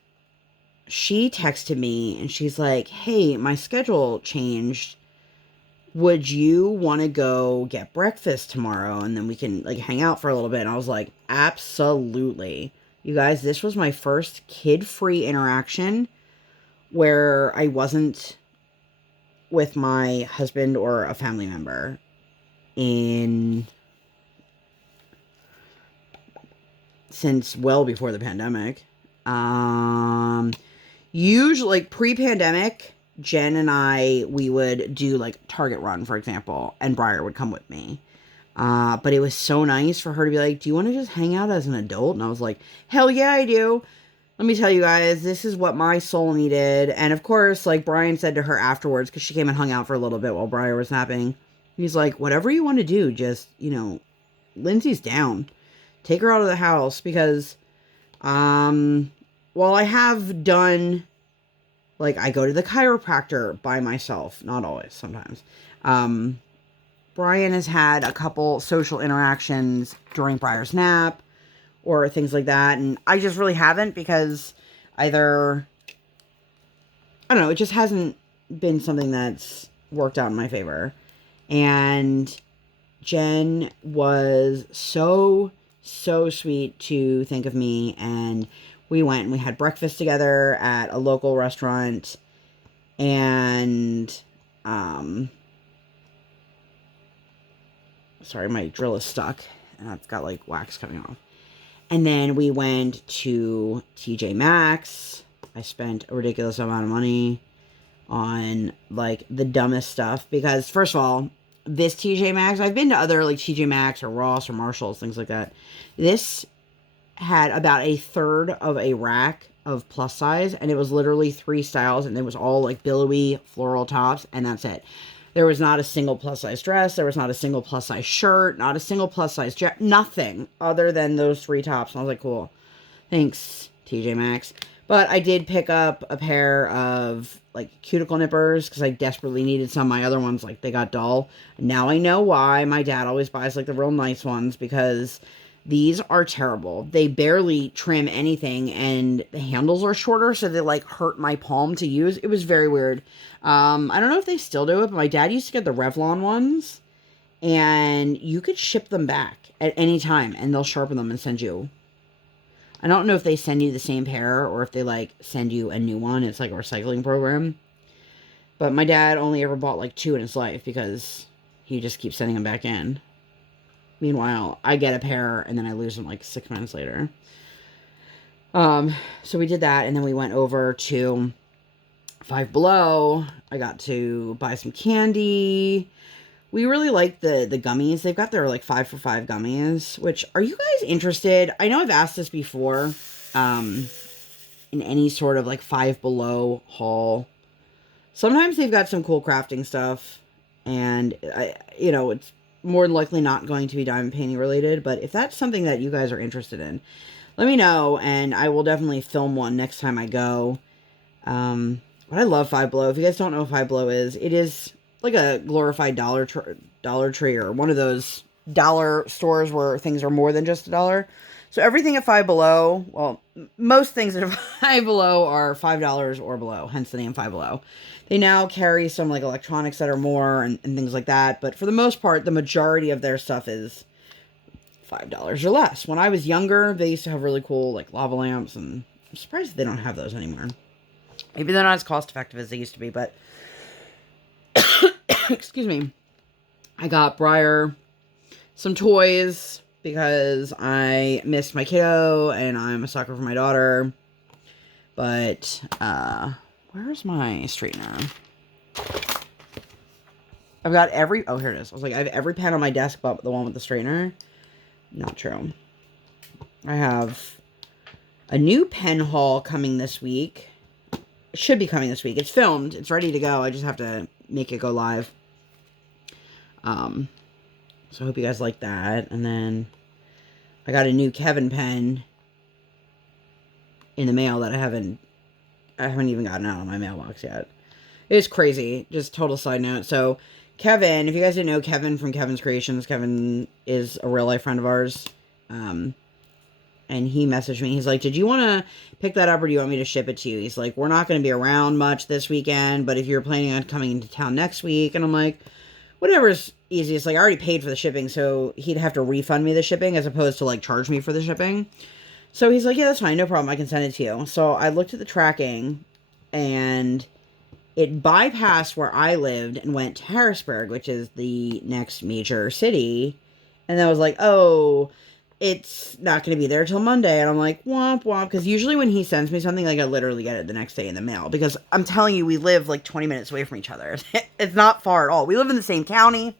she texted me, and she's like, hey, my schedule changed. Would you want to go get breakfast tomorrow, and then we can like hang out for a little bit? And I was like, absolutely. You guys, this was my first kid-free interaction where I wasn't with my husband or a family member since well before the pandemic. Usually, like pre-pandemic, Jen and I, we would do like Target Run, for example, and BRIAR would come with me. But it was so nice for her to be like, do you want to just hang out as an adult? And I was like, hell yeah, I do. Let me tell you guys, this is what my soul needed. And of course, like Brian said to her afterwards, because she came and hung out for a little bit while BRIAR was napping, he's like, whatever you want to do, just, Lindsay's down. Take her out of the house, because, while I have done, like, I go to the chiropractor by myself, not always, sometimes, Brian has had a couple social interactions during BRIAR's nap, or things like that, and I just really haven't, because either, I don't know, it just hasn't been something that's worked out in my favor. And Jen was so sweet to think of me, and we went and we had breakfast together at a local restaurant, and sorry, my drill is stuck and it's got like wax coming off. And then we went to TJ Maxx. I spent a ridiculous amount of money on like the dumbest stuff because, first of all, this TJ Maxx, I've been to other like TJ Maxx or Ross or Marshalls, things like that. This had about a third of a rack of plus size, and it was literally 3 styles, and it was all like billowy floral tops, and that's it. There was not a single plus size dress. There was not a single plus size shirt, not a single plus size jacket, nothing other than those 3 tops. And I was like, cool. Thanks, TJ Maxx. But I did pick up a pair of like cuticle nippers because I desperately needed some. My other ones, like, they got dull. Now I know why. My dad always buys like the real nice ones because these are terrible. They barely trim anything, and the handles are shorter, so they like hurt my palm to use. It was very weird. I don't know if they still do it, but my dad used to get the Revlon ones, and you could ship them back at any time, and they'll sharpen them and send you. I don't know if they send you the same pair or if they like send you a new one. It's like a recycling program. But my dad only ever bought like 2 in his life because he just keeps sending them back in. Meanwhile, I get a pair and then I lose them like 6 minutes later. So we did that, and then we went over to Five Below. I got to buy some candy. We really like the gummies. They've got their like 5 for $5 gummies, which, are you guys interested? I know I've asked this before, in any sort of like Five Below haul. Sometimes they've got some cool crafting stuff, and it's more than likely not going to be diamond painting related, but if that's something that you guys are interested in, let me know, and I will definitely film one next time I go. But I love Five Below. If you guys don't know what Five Below is, it is like a glorified Dollar Tree or one of those dollar stores where things are more than just $1. So everything at Five Below, well, most things at Five Below are $5 or below, hence the name Five Below. They now carry some like electronics that are more and things like that, but for the most part, the majority of their stuff is $5 or less. When I was younger, they used to have really cool like lava lamps, and I'm surprised they don't have those anymore. Maybe they're not as cost effective as they used to be, but excuse me. I got BRIAR some toys because I missed my kiddo and I'm a sucker for my daughter. But where's my straightener? I've got oh, here it is. I was like, I have every pen on my desk but the one with the straightener. Not true. I have a new pen haul coming this week. It should be coming this week. It's filmed. It's ready to go. I just have to make it go live. So I hope you guys like that. And then I got a new Kevin pen in the mail that I haven't even gotten out of my mailbox yet. It's crazy. Just total side note. So Kevin, if you guys didn't know Kevin from Kevin's Creations, Kevin is a real life friend of ours. And he messaged me. He's like, did you want to pick that up or do you want me to ship it to you? He's like, we're not going to be around much this weekend, but if you're planning on coming into town next week. And I'm like, whatever's easiest. Like, I already paid for the shipping, so he'd have to refund me the shipping as opposed to like charge me for the shipping. So he's like, yeah, that's fine. No problem. I can send it to you. So I looked at the tracking and it bypassed where I lived and went to Harrisburg, which is the next major city. And I was like, oh, it's not going to be there till Monday. And I'm like, womp womp. Because usually when he sends me something, like I literally get it the next day in the mail. Because I'm telling you, we live like 20 minutes away from each other. It's not far at all. We live in the same county.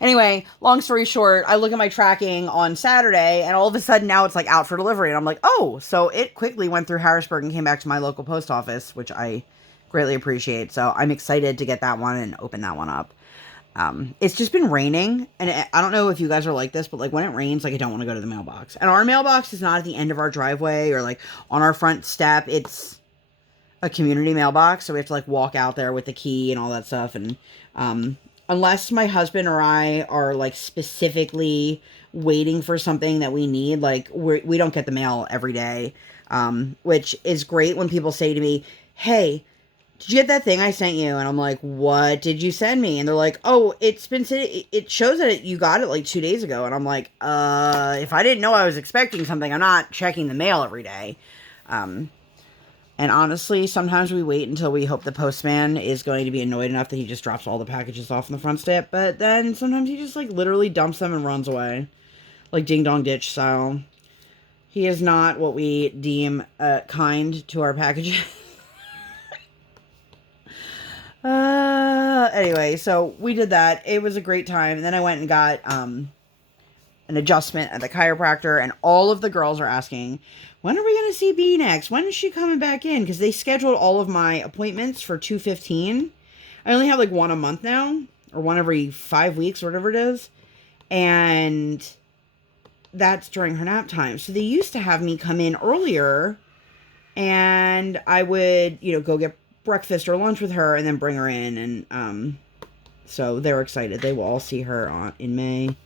Anyway, long story short, I look at my tracking on Saturday and all of a sudden now it's like out for delivery. And I'm like, oh, so it quickly went through Harrisburg and came back to my local post office, which I greatly appreciate. So I'm excited to get that one and open that one up. It's just been raining, and I don't know if you guys are like this, but like when it rains, like I don't want to go to the mailbox. And our mailbox is not at the end of our driveway or like on our front step. It's a community mailbox, so we have to like walk out there with the key and all that stuff. And unless my husband or I are like specifically waiting for something that we need, like we don't get the mail every day, which is great when people say to me, hey, did you get that thing I sent you? And I'm like, what did you send me? And they're like, oh, it's been sitting, it shows that you got it like 2 days ago. And I'm like, if I didn't know I was expecting something, I'm not checking the mail every day. And honestly, sometimes we wait until we hope the postman is going to be annoyed enough that he just drops all the packages off in the front step. But then sometimes he just like literally dumps them and runs away. Like ding dong ditch style. He is not what we deem kind to our packages. Anyway, so we did that. It was a great time. And then I went and got an adjustment at the chiropractor, and all of the girls are asking, when are we going to see B next? When is she coming back in? Because they scheduled all of my appointments for 2/15. I only have like one a month now, or one every 5 weeks, or whatever it is. And that's during her nap time. So they used to have me come in earlier, and I would, go get breakfast or lunch with her and then bring her in. And so they're excited. They will all see her in May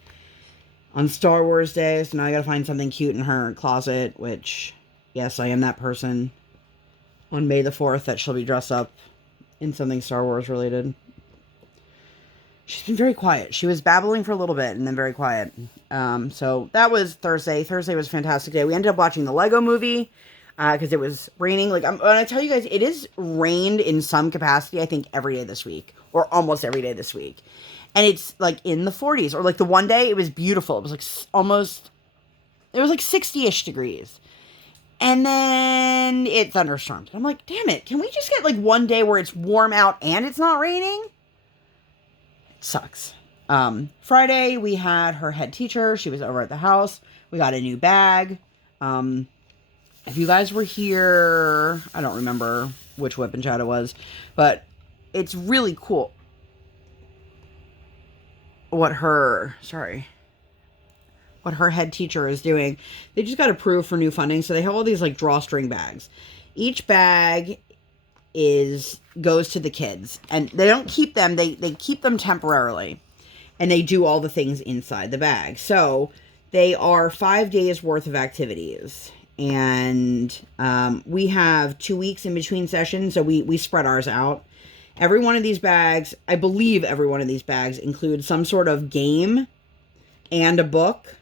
on Star Wars Day. So now I gotta find something cute in her closet, which, yes, I am that person on May the 4th that she'll be dressed up in something Star Wars related. She's been very quiet. She was babbling for a little bit and then very quiet. So that was Thursday. Thursday was a fantastic day. We ended up watching the Lego movie because it was raining. Like, when I tell you guys, it has rained in some capacity, I think, every day this week, or almost every day this week. And it's like in the 40s, or like the one day it was beautiful. It was like it was like 60-ish degrees. And then it thunderstormed. I'm like, damn it. Can we just get like one day where it's warm out and it's not raining? It sucks. Friday, we had her head teacher. She was over at the house. We got a new bag. If you guys were here, I don't remember which WIP Chat it was, but it's really cool what her head teacher is doing. They just got approved for new funding, so they have all these like drawstring bags. Each bag goes to the kids, and they don't keep them. They keep them temporarily, and they do all the things inside the bag. So they are 5 days worth of activities, and we have 2 weeks in between sessions, so we spread ours out. Every one of these bags, I believe every one of these bags includes some sort of game and a book,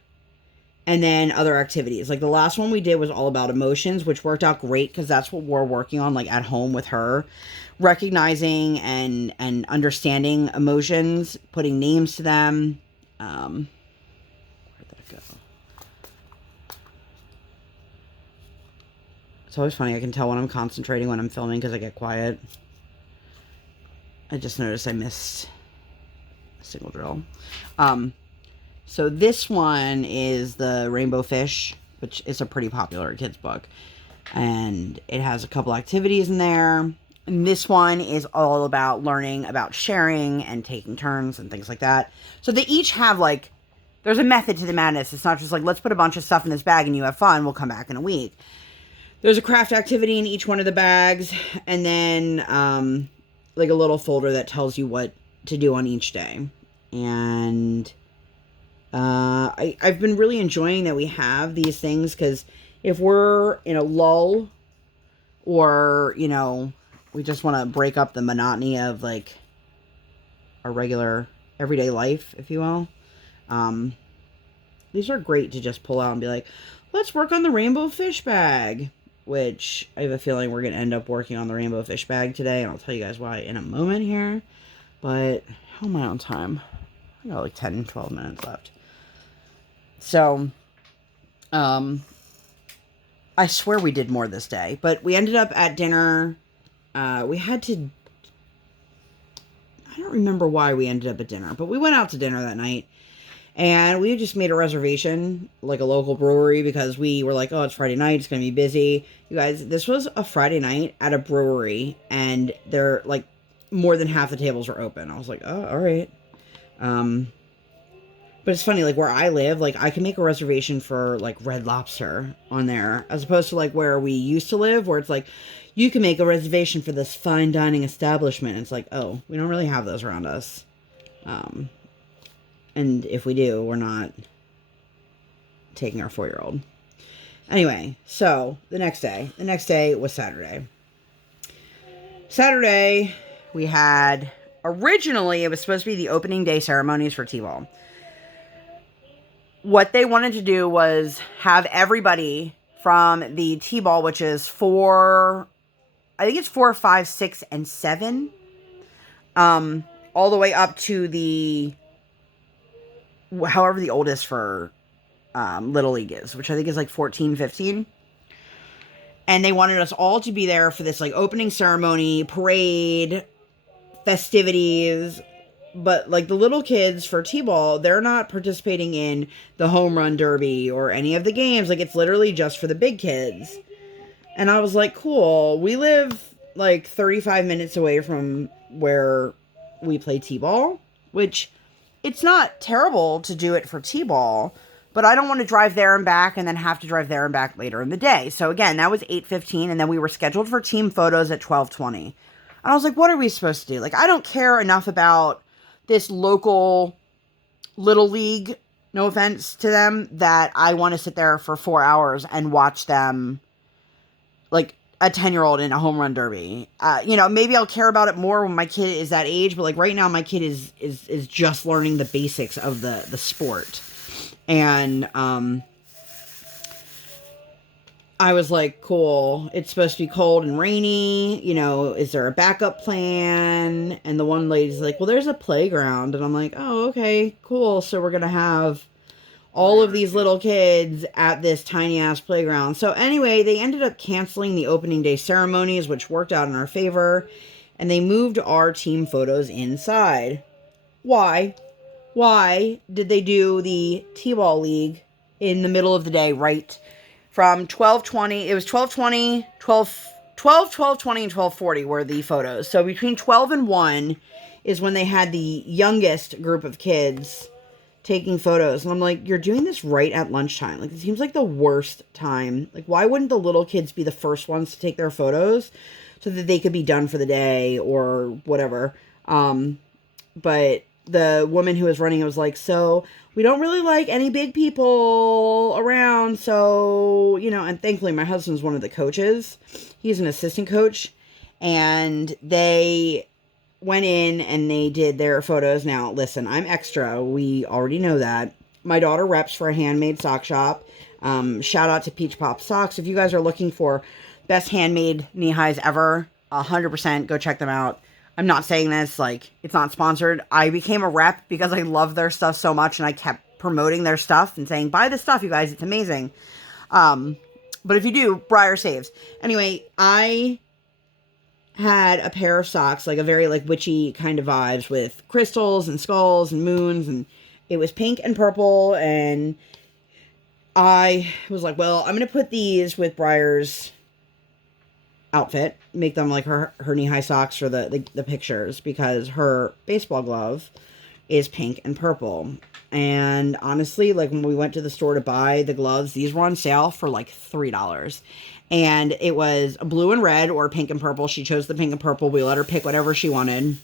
and then other activities. Like the last one we did was all about emotions, which worked out great because that's what we're working on, like at home with her. Recognizing and understanding emotions, putting names to them. Where'd that go? It's always funny. I can tell when I'm concentrating when I'm filming because I get quiet. I just noticed I missed a single drill. So this one is the Rainbow Fish, which is a pretty popular kids book. And it has a couple activities in there. And this one is all about learning about sharing and taking turns and things like that. So they each have like, there's a method to the madness. It's not just like, let's put a bunch of stuff in this bag and you have fun. We'll come back in a week. There's a craft activity in each one of the bags. And then like a little folder that tells you what to do on each day. And I've been really enjoying that we have these things, because if we're in a lull or, we just want to break up the monotony of like our regular everyday life, if you will, these are great to just pull out and be like, let's work on the rainbow fish bag, which I have a feeling we're going to end up working on the rainbow fish bag today, and I'll tell you guys why in a moment here. But how am I on time? I got like 10, 12 minutes left. So, I swear we did more this day, but we ended up at dinner. We had to, I don't remember why we ended up at dinner, but we went out to dinner that night, and we just made a reservation, like a local brewery, because we were like, oh, it's Friday night, it's going to be busy. You guys, this was a Friday night at a brewery, and they're like, more than half the tables were open. I was like, oh, all right. But it's funny, like where I live, like I can make a reservation for like Red Lobster on there, as opposed to like where we used to live, where it's like, you can make a reservation for this fine dining establishment. It's like, oh, we don't really have those around us. And if we do, we're not taking our 4-year-old. Anyway, so the next day was Saturday. Saturday, we had, originally, it was supposed to be the opening day ceremonies for T-ball. What they wanted to do was have everybody from the T-ball, which is I think it's 4, 5, 6, and 7, all the way up to however the oldest for Little League is, which I think is like 14, 15. And they wanted us all to be there for this like opening ceremony, parade, festivities. But like the little kids for T-ball, they're not participating in the home run derby or any of the games. Like it's literally just for the big kids. And I was like, cool. We live like 35 minutes away from where we play T-ball, which it's not terrible to do it for T-ball, but I don't want to drive there and back and then have to drive there and back later in the day. So again, that was 8:15, and then we were scheduled for team photos at 12:20. And I was like, what are we supposed to do? Like, I don't care enough about this local Little League, no offense to them, that I want to sit there for 4 hours and watch them, like, a 10-year-old in a home run derby. Maybe I'll care about it more when my kid is that age, but like right now my kid is just learning the basics of the sport. And I was like, cool, it's supposed to be cold and rainy, is there a backup plan? And the one lady's like, well, there's a playground. And I'm like, oh, okay, cool. So we're gonna have all of these little kids at this tiny ass playground. So anyway, they ended up canceling the opening day ceremonies, which worked out in our favor, and they moved our team photos inside. Why? Why did they do the T-ball league in the middle of the day, right from 12:20? It was 12:20, 12:20, and 12:40 were the photos. So between 12 and 1 is when they had the youngest group of kids taking photos. And I'm like, you're doing this right at lunchtime. Like, it seems like the worst time. Like, why wouldn't the little kids be the first ones to take their photos so that they could be done for the day or whatever? But the woman who was running it was like, so we don't really like any big people around. So, and thankfully my husband's one of the coaches. He's an assistant coach. And they went in and they did their photos. Now, listen, I'm extra. We already know that. My daughter reps for a handmade sock shop. Shout out to Peach Pop Socks. If you guys are looking for best handmade knee-highs ever, 100% go check them out. I'm not saying this like it's not sponsored. I became a rep because I love their stuff so much, and I kept promoting their stuff and saying, buy this stuff, you guys. It's amazing. But if you do, BRIAR saves. Anyway, I had a pair of socks, like a very like witchy kind of vibes with crystals and skulls and moons, and it was pink and purple, and I was like, well, I'm going to put these with BRIAR's outfit, make them like her knee-high socks for the pictures, because her baseball glove is pink and purple. And honestly, like when we went to the store to buy the gloves, these were on sale for like $3. And it was blue and red or pink and purple. She chose the pink and purple. We let her pick whatever she wanted.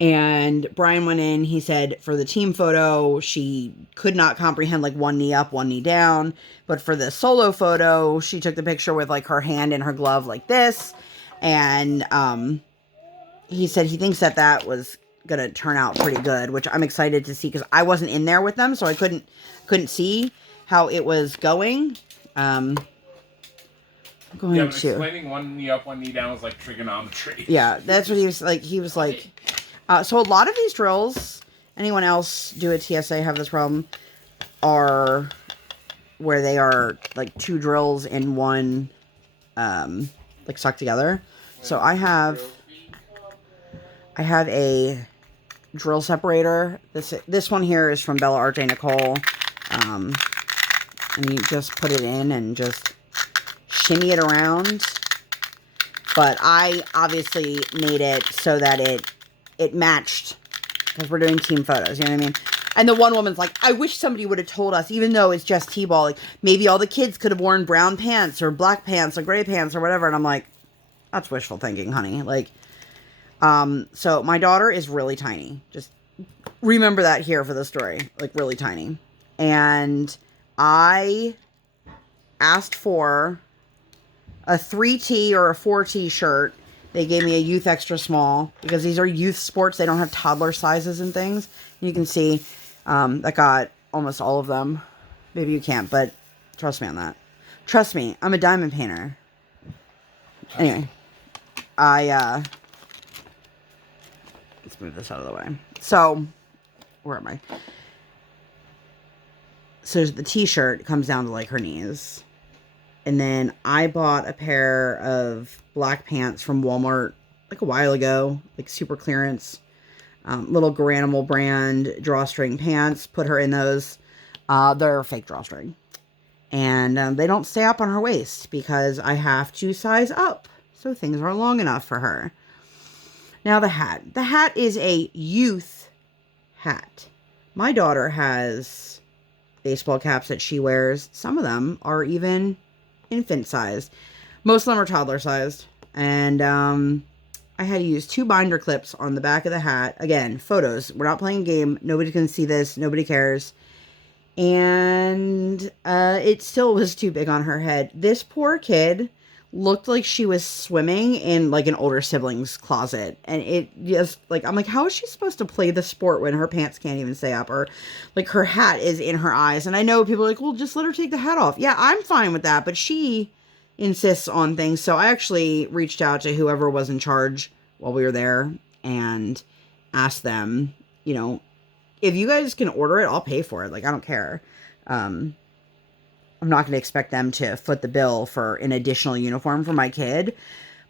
And Brian went in. He said for the team photo, she could not comprehend like one knee up, one knee down. But for the solo photo, she took the picture with like her hand in her glove like this. And he said he thinks that was going to turn out pretty good, which I'm excited to see because I wasn't in there with them. So I couldn't see how it was going. Explaining one knee up, one knee down was like trigonometry. Yeah, that's what he was like. He was like, so a lot of these drills, anyone else do a TSA have this problem, are where they are like two drills in one, like stuck together. So I have a drill separator. This one here is from Bella RJ Nicole. And you just put it in and just shimmy it around. But I obviously made it so that it matched, because we're doing team photos, you know what I mean? And the one woman's like, I wish somebody would have told us, even though it's just T-ball, like maybe all the kids could have worn brown pants or black pants or gray pants or whatever. And I'm like, that's wishful thinking, honey. Like, so my daughter is really tiny. Just remember that here for the story, like really tiny. And I asked for a 3T or a 4T shirt They gave me a youth extra small because these are youth sports. They don't have toddler sizes and things. You can see that got almost all of them. Maybe you can't, but trust me on that. Trust me, I'm a diamond painter. Anyway, let's move this out of the way. So, where am I? So the t-shirt comes down to like her knees. And then I bought a pair of black pants from Walmart like a while ago, like super clearance. Little Garanimal brand drawstring pants. Put her in those. They're fake drawstring. And they don't stay up on her waist because I have to size up. So things are long enough for her. Now the hat. The hat is a youth hat. My daughter has baseball caps that she wears. Some of them are even infant sized. Most of them are toddler sized. And I had to use 2 binder clips on the back of the hat. Again, photos. We're not playing a game. Nobody's going to see this. Nobody cares. And it still was too big on her head. This poor kid looked like she was swimming in like an older sibling's closet. And it just like, I'm like, how is she supposed to play the sport when her pants can't even stay up? Or like her hat is in her eyes. And I know people are like, well, just let her take the hat off. Yeah, I'm fine with that. But she insists on things. So I actually reached out to whoever was in charge while we were there and asked them, you know, if you guys can order it, I'll pay for it. Like, I don't care. I'm not going to expect them to foot the bill for an additional uniform for my kid.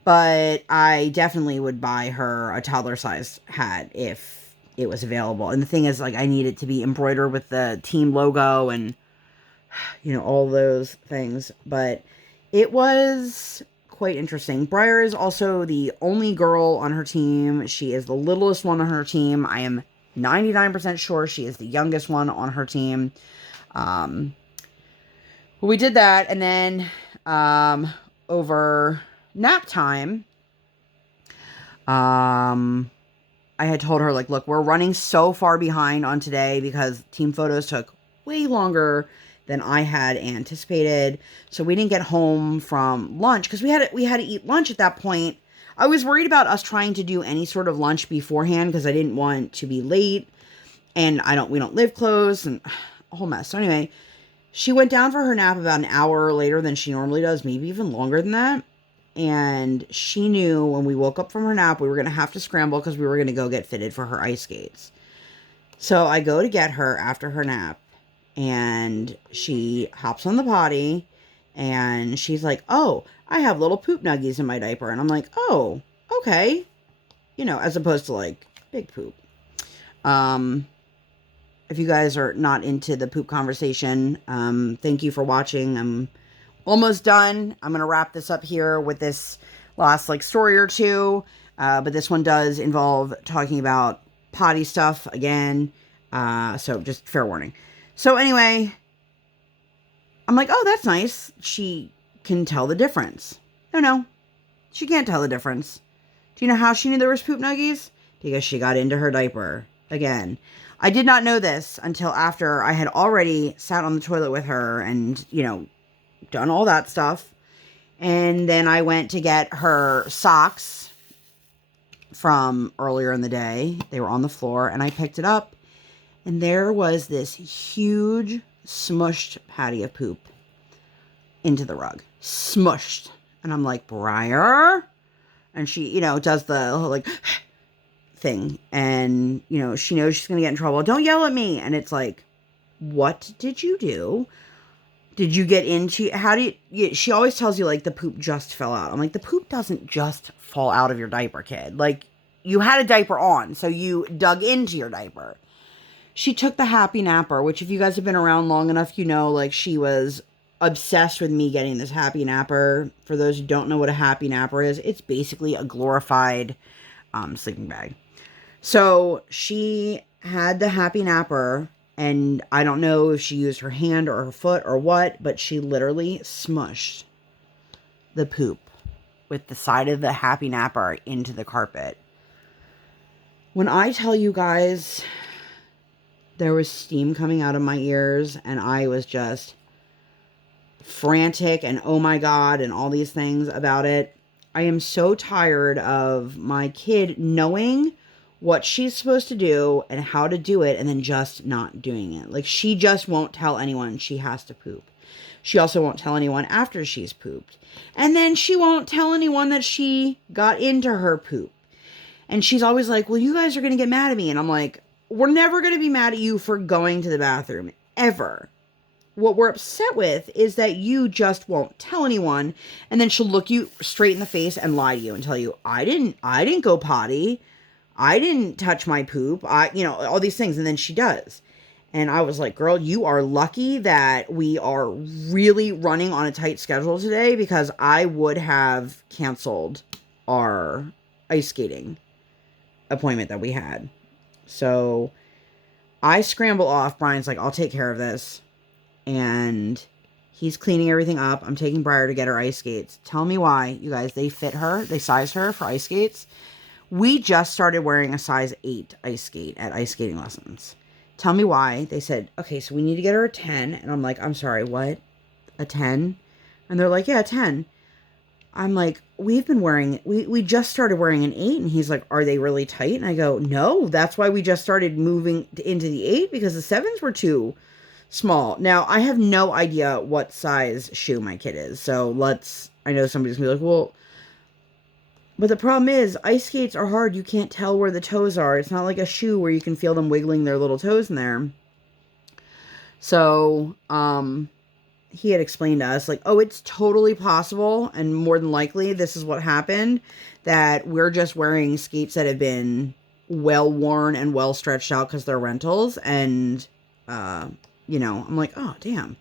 But I definitely would buy her a toddler-sized hat if it was available. And the thing is, like, I need it to be embroidered with the team logo and, you know, all those things. But it was quite interesting. BRIAR is also the only girl on her team. She is the littlest one on her team. I am 99% sure she is the youngest one on her team. We did that, and then over nap time, I had told her, like, look, we're running so far behind on today because team photos took way longer than I had anticipated. So we didn't get home from lunch because we had to eat lunch at that point. I was worried about us trying to do any sort of lunch beforehand because I didn't want to be late, and we don't live close, and a whole mess. So anyway, she went down for her nap about an hour later than she normally does, maybe even longer than that. And she knew when we woke up from her nap, we were going to have to scramble because we were going to go get fitted for her ice skates. So I go to get her after her nap, and she hops on the potty, and she's like, oh, I have little poop nuggies in my diaper. And I'm like, oh, okay. You know, as opposed to like big poop. If you guys are not into the poop conversation, thank you for watching. I'm almost done. I'm going to wrap this up here with this last like story or two. But this one does involve talking about potty stuff again. So just fair warning. So anyway, I'm like, oh, that's nice. She can tell the difference. No, she can't tell the difference. Do you know how she knew there was poop nuggies? Because she got into her diaper again. I did not know this until after I had already sat on the toilet with her and, you know, done all that stuff. And then I went to get her socks from earlier in the day. They were on the floor, and I picked it up. And there was this huge smushed patty of poop into the rug. Smushed. And I'm like, BRIAR? And she, you know, does the like thing. And, you know, she knows she's going to get in trouble. Don't yell at me. And it's like, what did you do? Did you get into, how do you, she always tells you, like, the poop just fell out. I'm like, the poop doesn't just fall out of your diaper, kid. Like, you had a diaper on, so you dug into your diaper. She took the Happy Napper, which if you guys have been around long enough, you know, like, she was obsessed with me getting this Happy Napper. For those who don't know what a Happy Napper is, it's basically a glorified sleeping bag. So she had the Happy Napper, and I don't know if she used her hand or her foot or what, but she literally smushed the poop with the side of the Happy Napper into the carpet. When I tell you guys, there was steam coming out of my ears, and I was just frantic and oh my God and all these things about it. I am so tired of my kid knowing what she's supposed to do and how to do it and then just not doing it. Like, she just won't tell anyone she has to poop. She also won't tell anyone after she's pooped. And then she won't tell anyone that she got into her poop. And she's always like, well, you guys are going to get mad at me. And I'm like, we're never going to be mad at you for going to the bathroom, ever. What we're upset with is that you just won't tell anyone. And then she'll look you straight in the face and lie to you and tell you, I didn't go potty. I didn't touch my poop. All these things. And then she does. And I was like, girl, you are lucky that we are really running on a tight schedule today, because I would have canceled our ice skating appointment that we had. So I scramble off. Brian's like, I'll take care of this. And he's cleaning everything up. I'm taking BRIAR to get her ice skates. Tell me why, you guys. They fit her. They sized her for ice skates. We just started wearing a size 8 ice skate at ice skating lessons. Tell me why. They said, okay, so we need to get her a 10. And I'm like, I'm sorry, what? A 10? And they're like, yeah, a 10. I'm like, we just started wearing an 8. And he's like, are they really tight? And I go, no, that's why we just started moving into the 8, because the 7s were too small. Now, I have no idea what size shoe my kid is. So I know somebody's going to be like, well, but the problem is, ice skates are hard. You can't tell where the toes are. It's not like a shoe where you can feel them wiggling their little toes in there. So, he had explained to us, like, oh, it's totally possible, and more than likely, this is what happened, that we're just wearing skates that have been well worn and well stretched out because they're rentals, and, I'm like, oh, damn.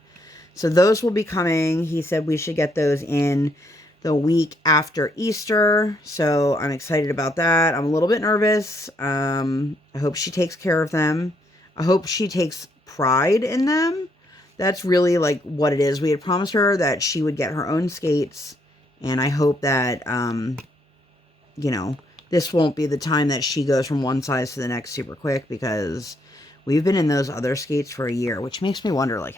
So those will be coming. He said we should get those in the week after Easter, so I'm excited about that. I'm a little bit nervous. I hope she takes care of them. I hope she takes pride in them. That's really like what it is. We had promised her that she would get her own skates, and I hope that, this won't be the time that she goes from one size to the next super quick, because we've been in those other skates for a year, which makes me wonder, like,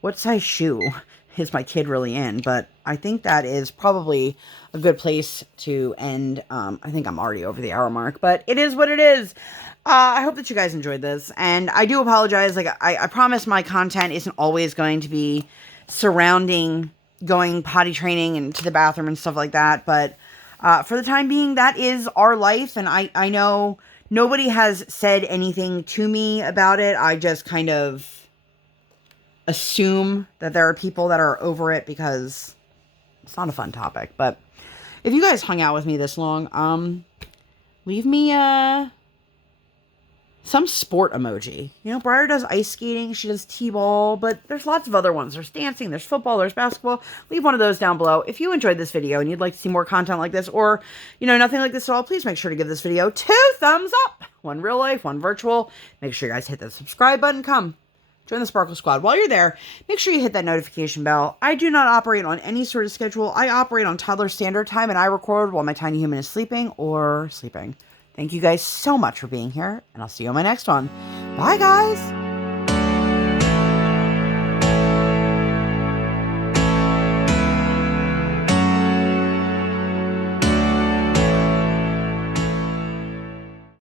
what size shoe is my kid really in? But I think that is probably a good place to end. I think I'm already over the hour mark, but it is what it is. I hope that you guys enjoyed this, and I do apologize. Like, I promise my content isn't always going to be surrounding going potty training and to the bathroom and stuff like that, but for the time being, that is our life, and I know nobody has said anything to me about it. I just kind of assume that there are people that are over it, because it's not a fun topic. But if you guys hung out with me this long, leave me some sport emoji. BRIAR does ice skating, she does t-ball, but there's lots of other ones. There's dancing, there's football, there's basketball. Leave one of those down below. If you enjoyed this video and you'd like to see more content like this, or nothing like this at all, please make sure to give this video 2 thumbs up. One real life, one virtual. Make sure you guys hit the subscribe button. Come join the Sparkle Squad. While you're there, make sure you hit that notification bell. I do not operate on any sort of schedule. I operate on toddler standard time, and I record while my tiny human is sleeping or sleeping. Thank you guys so much for being here, and I'll see you on my next one. Bye, guys!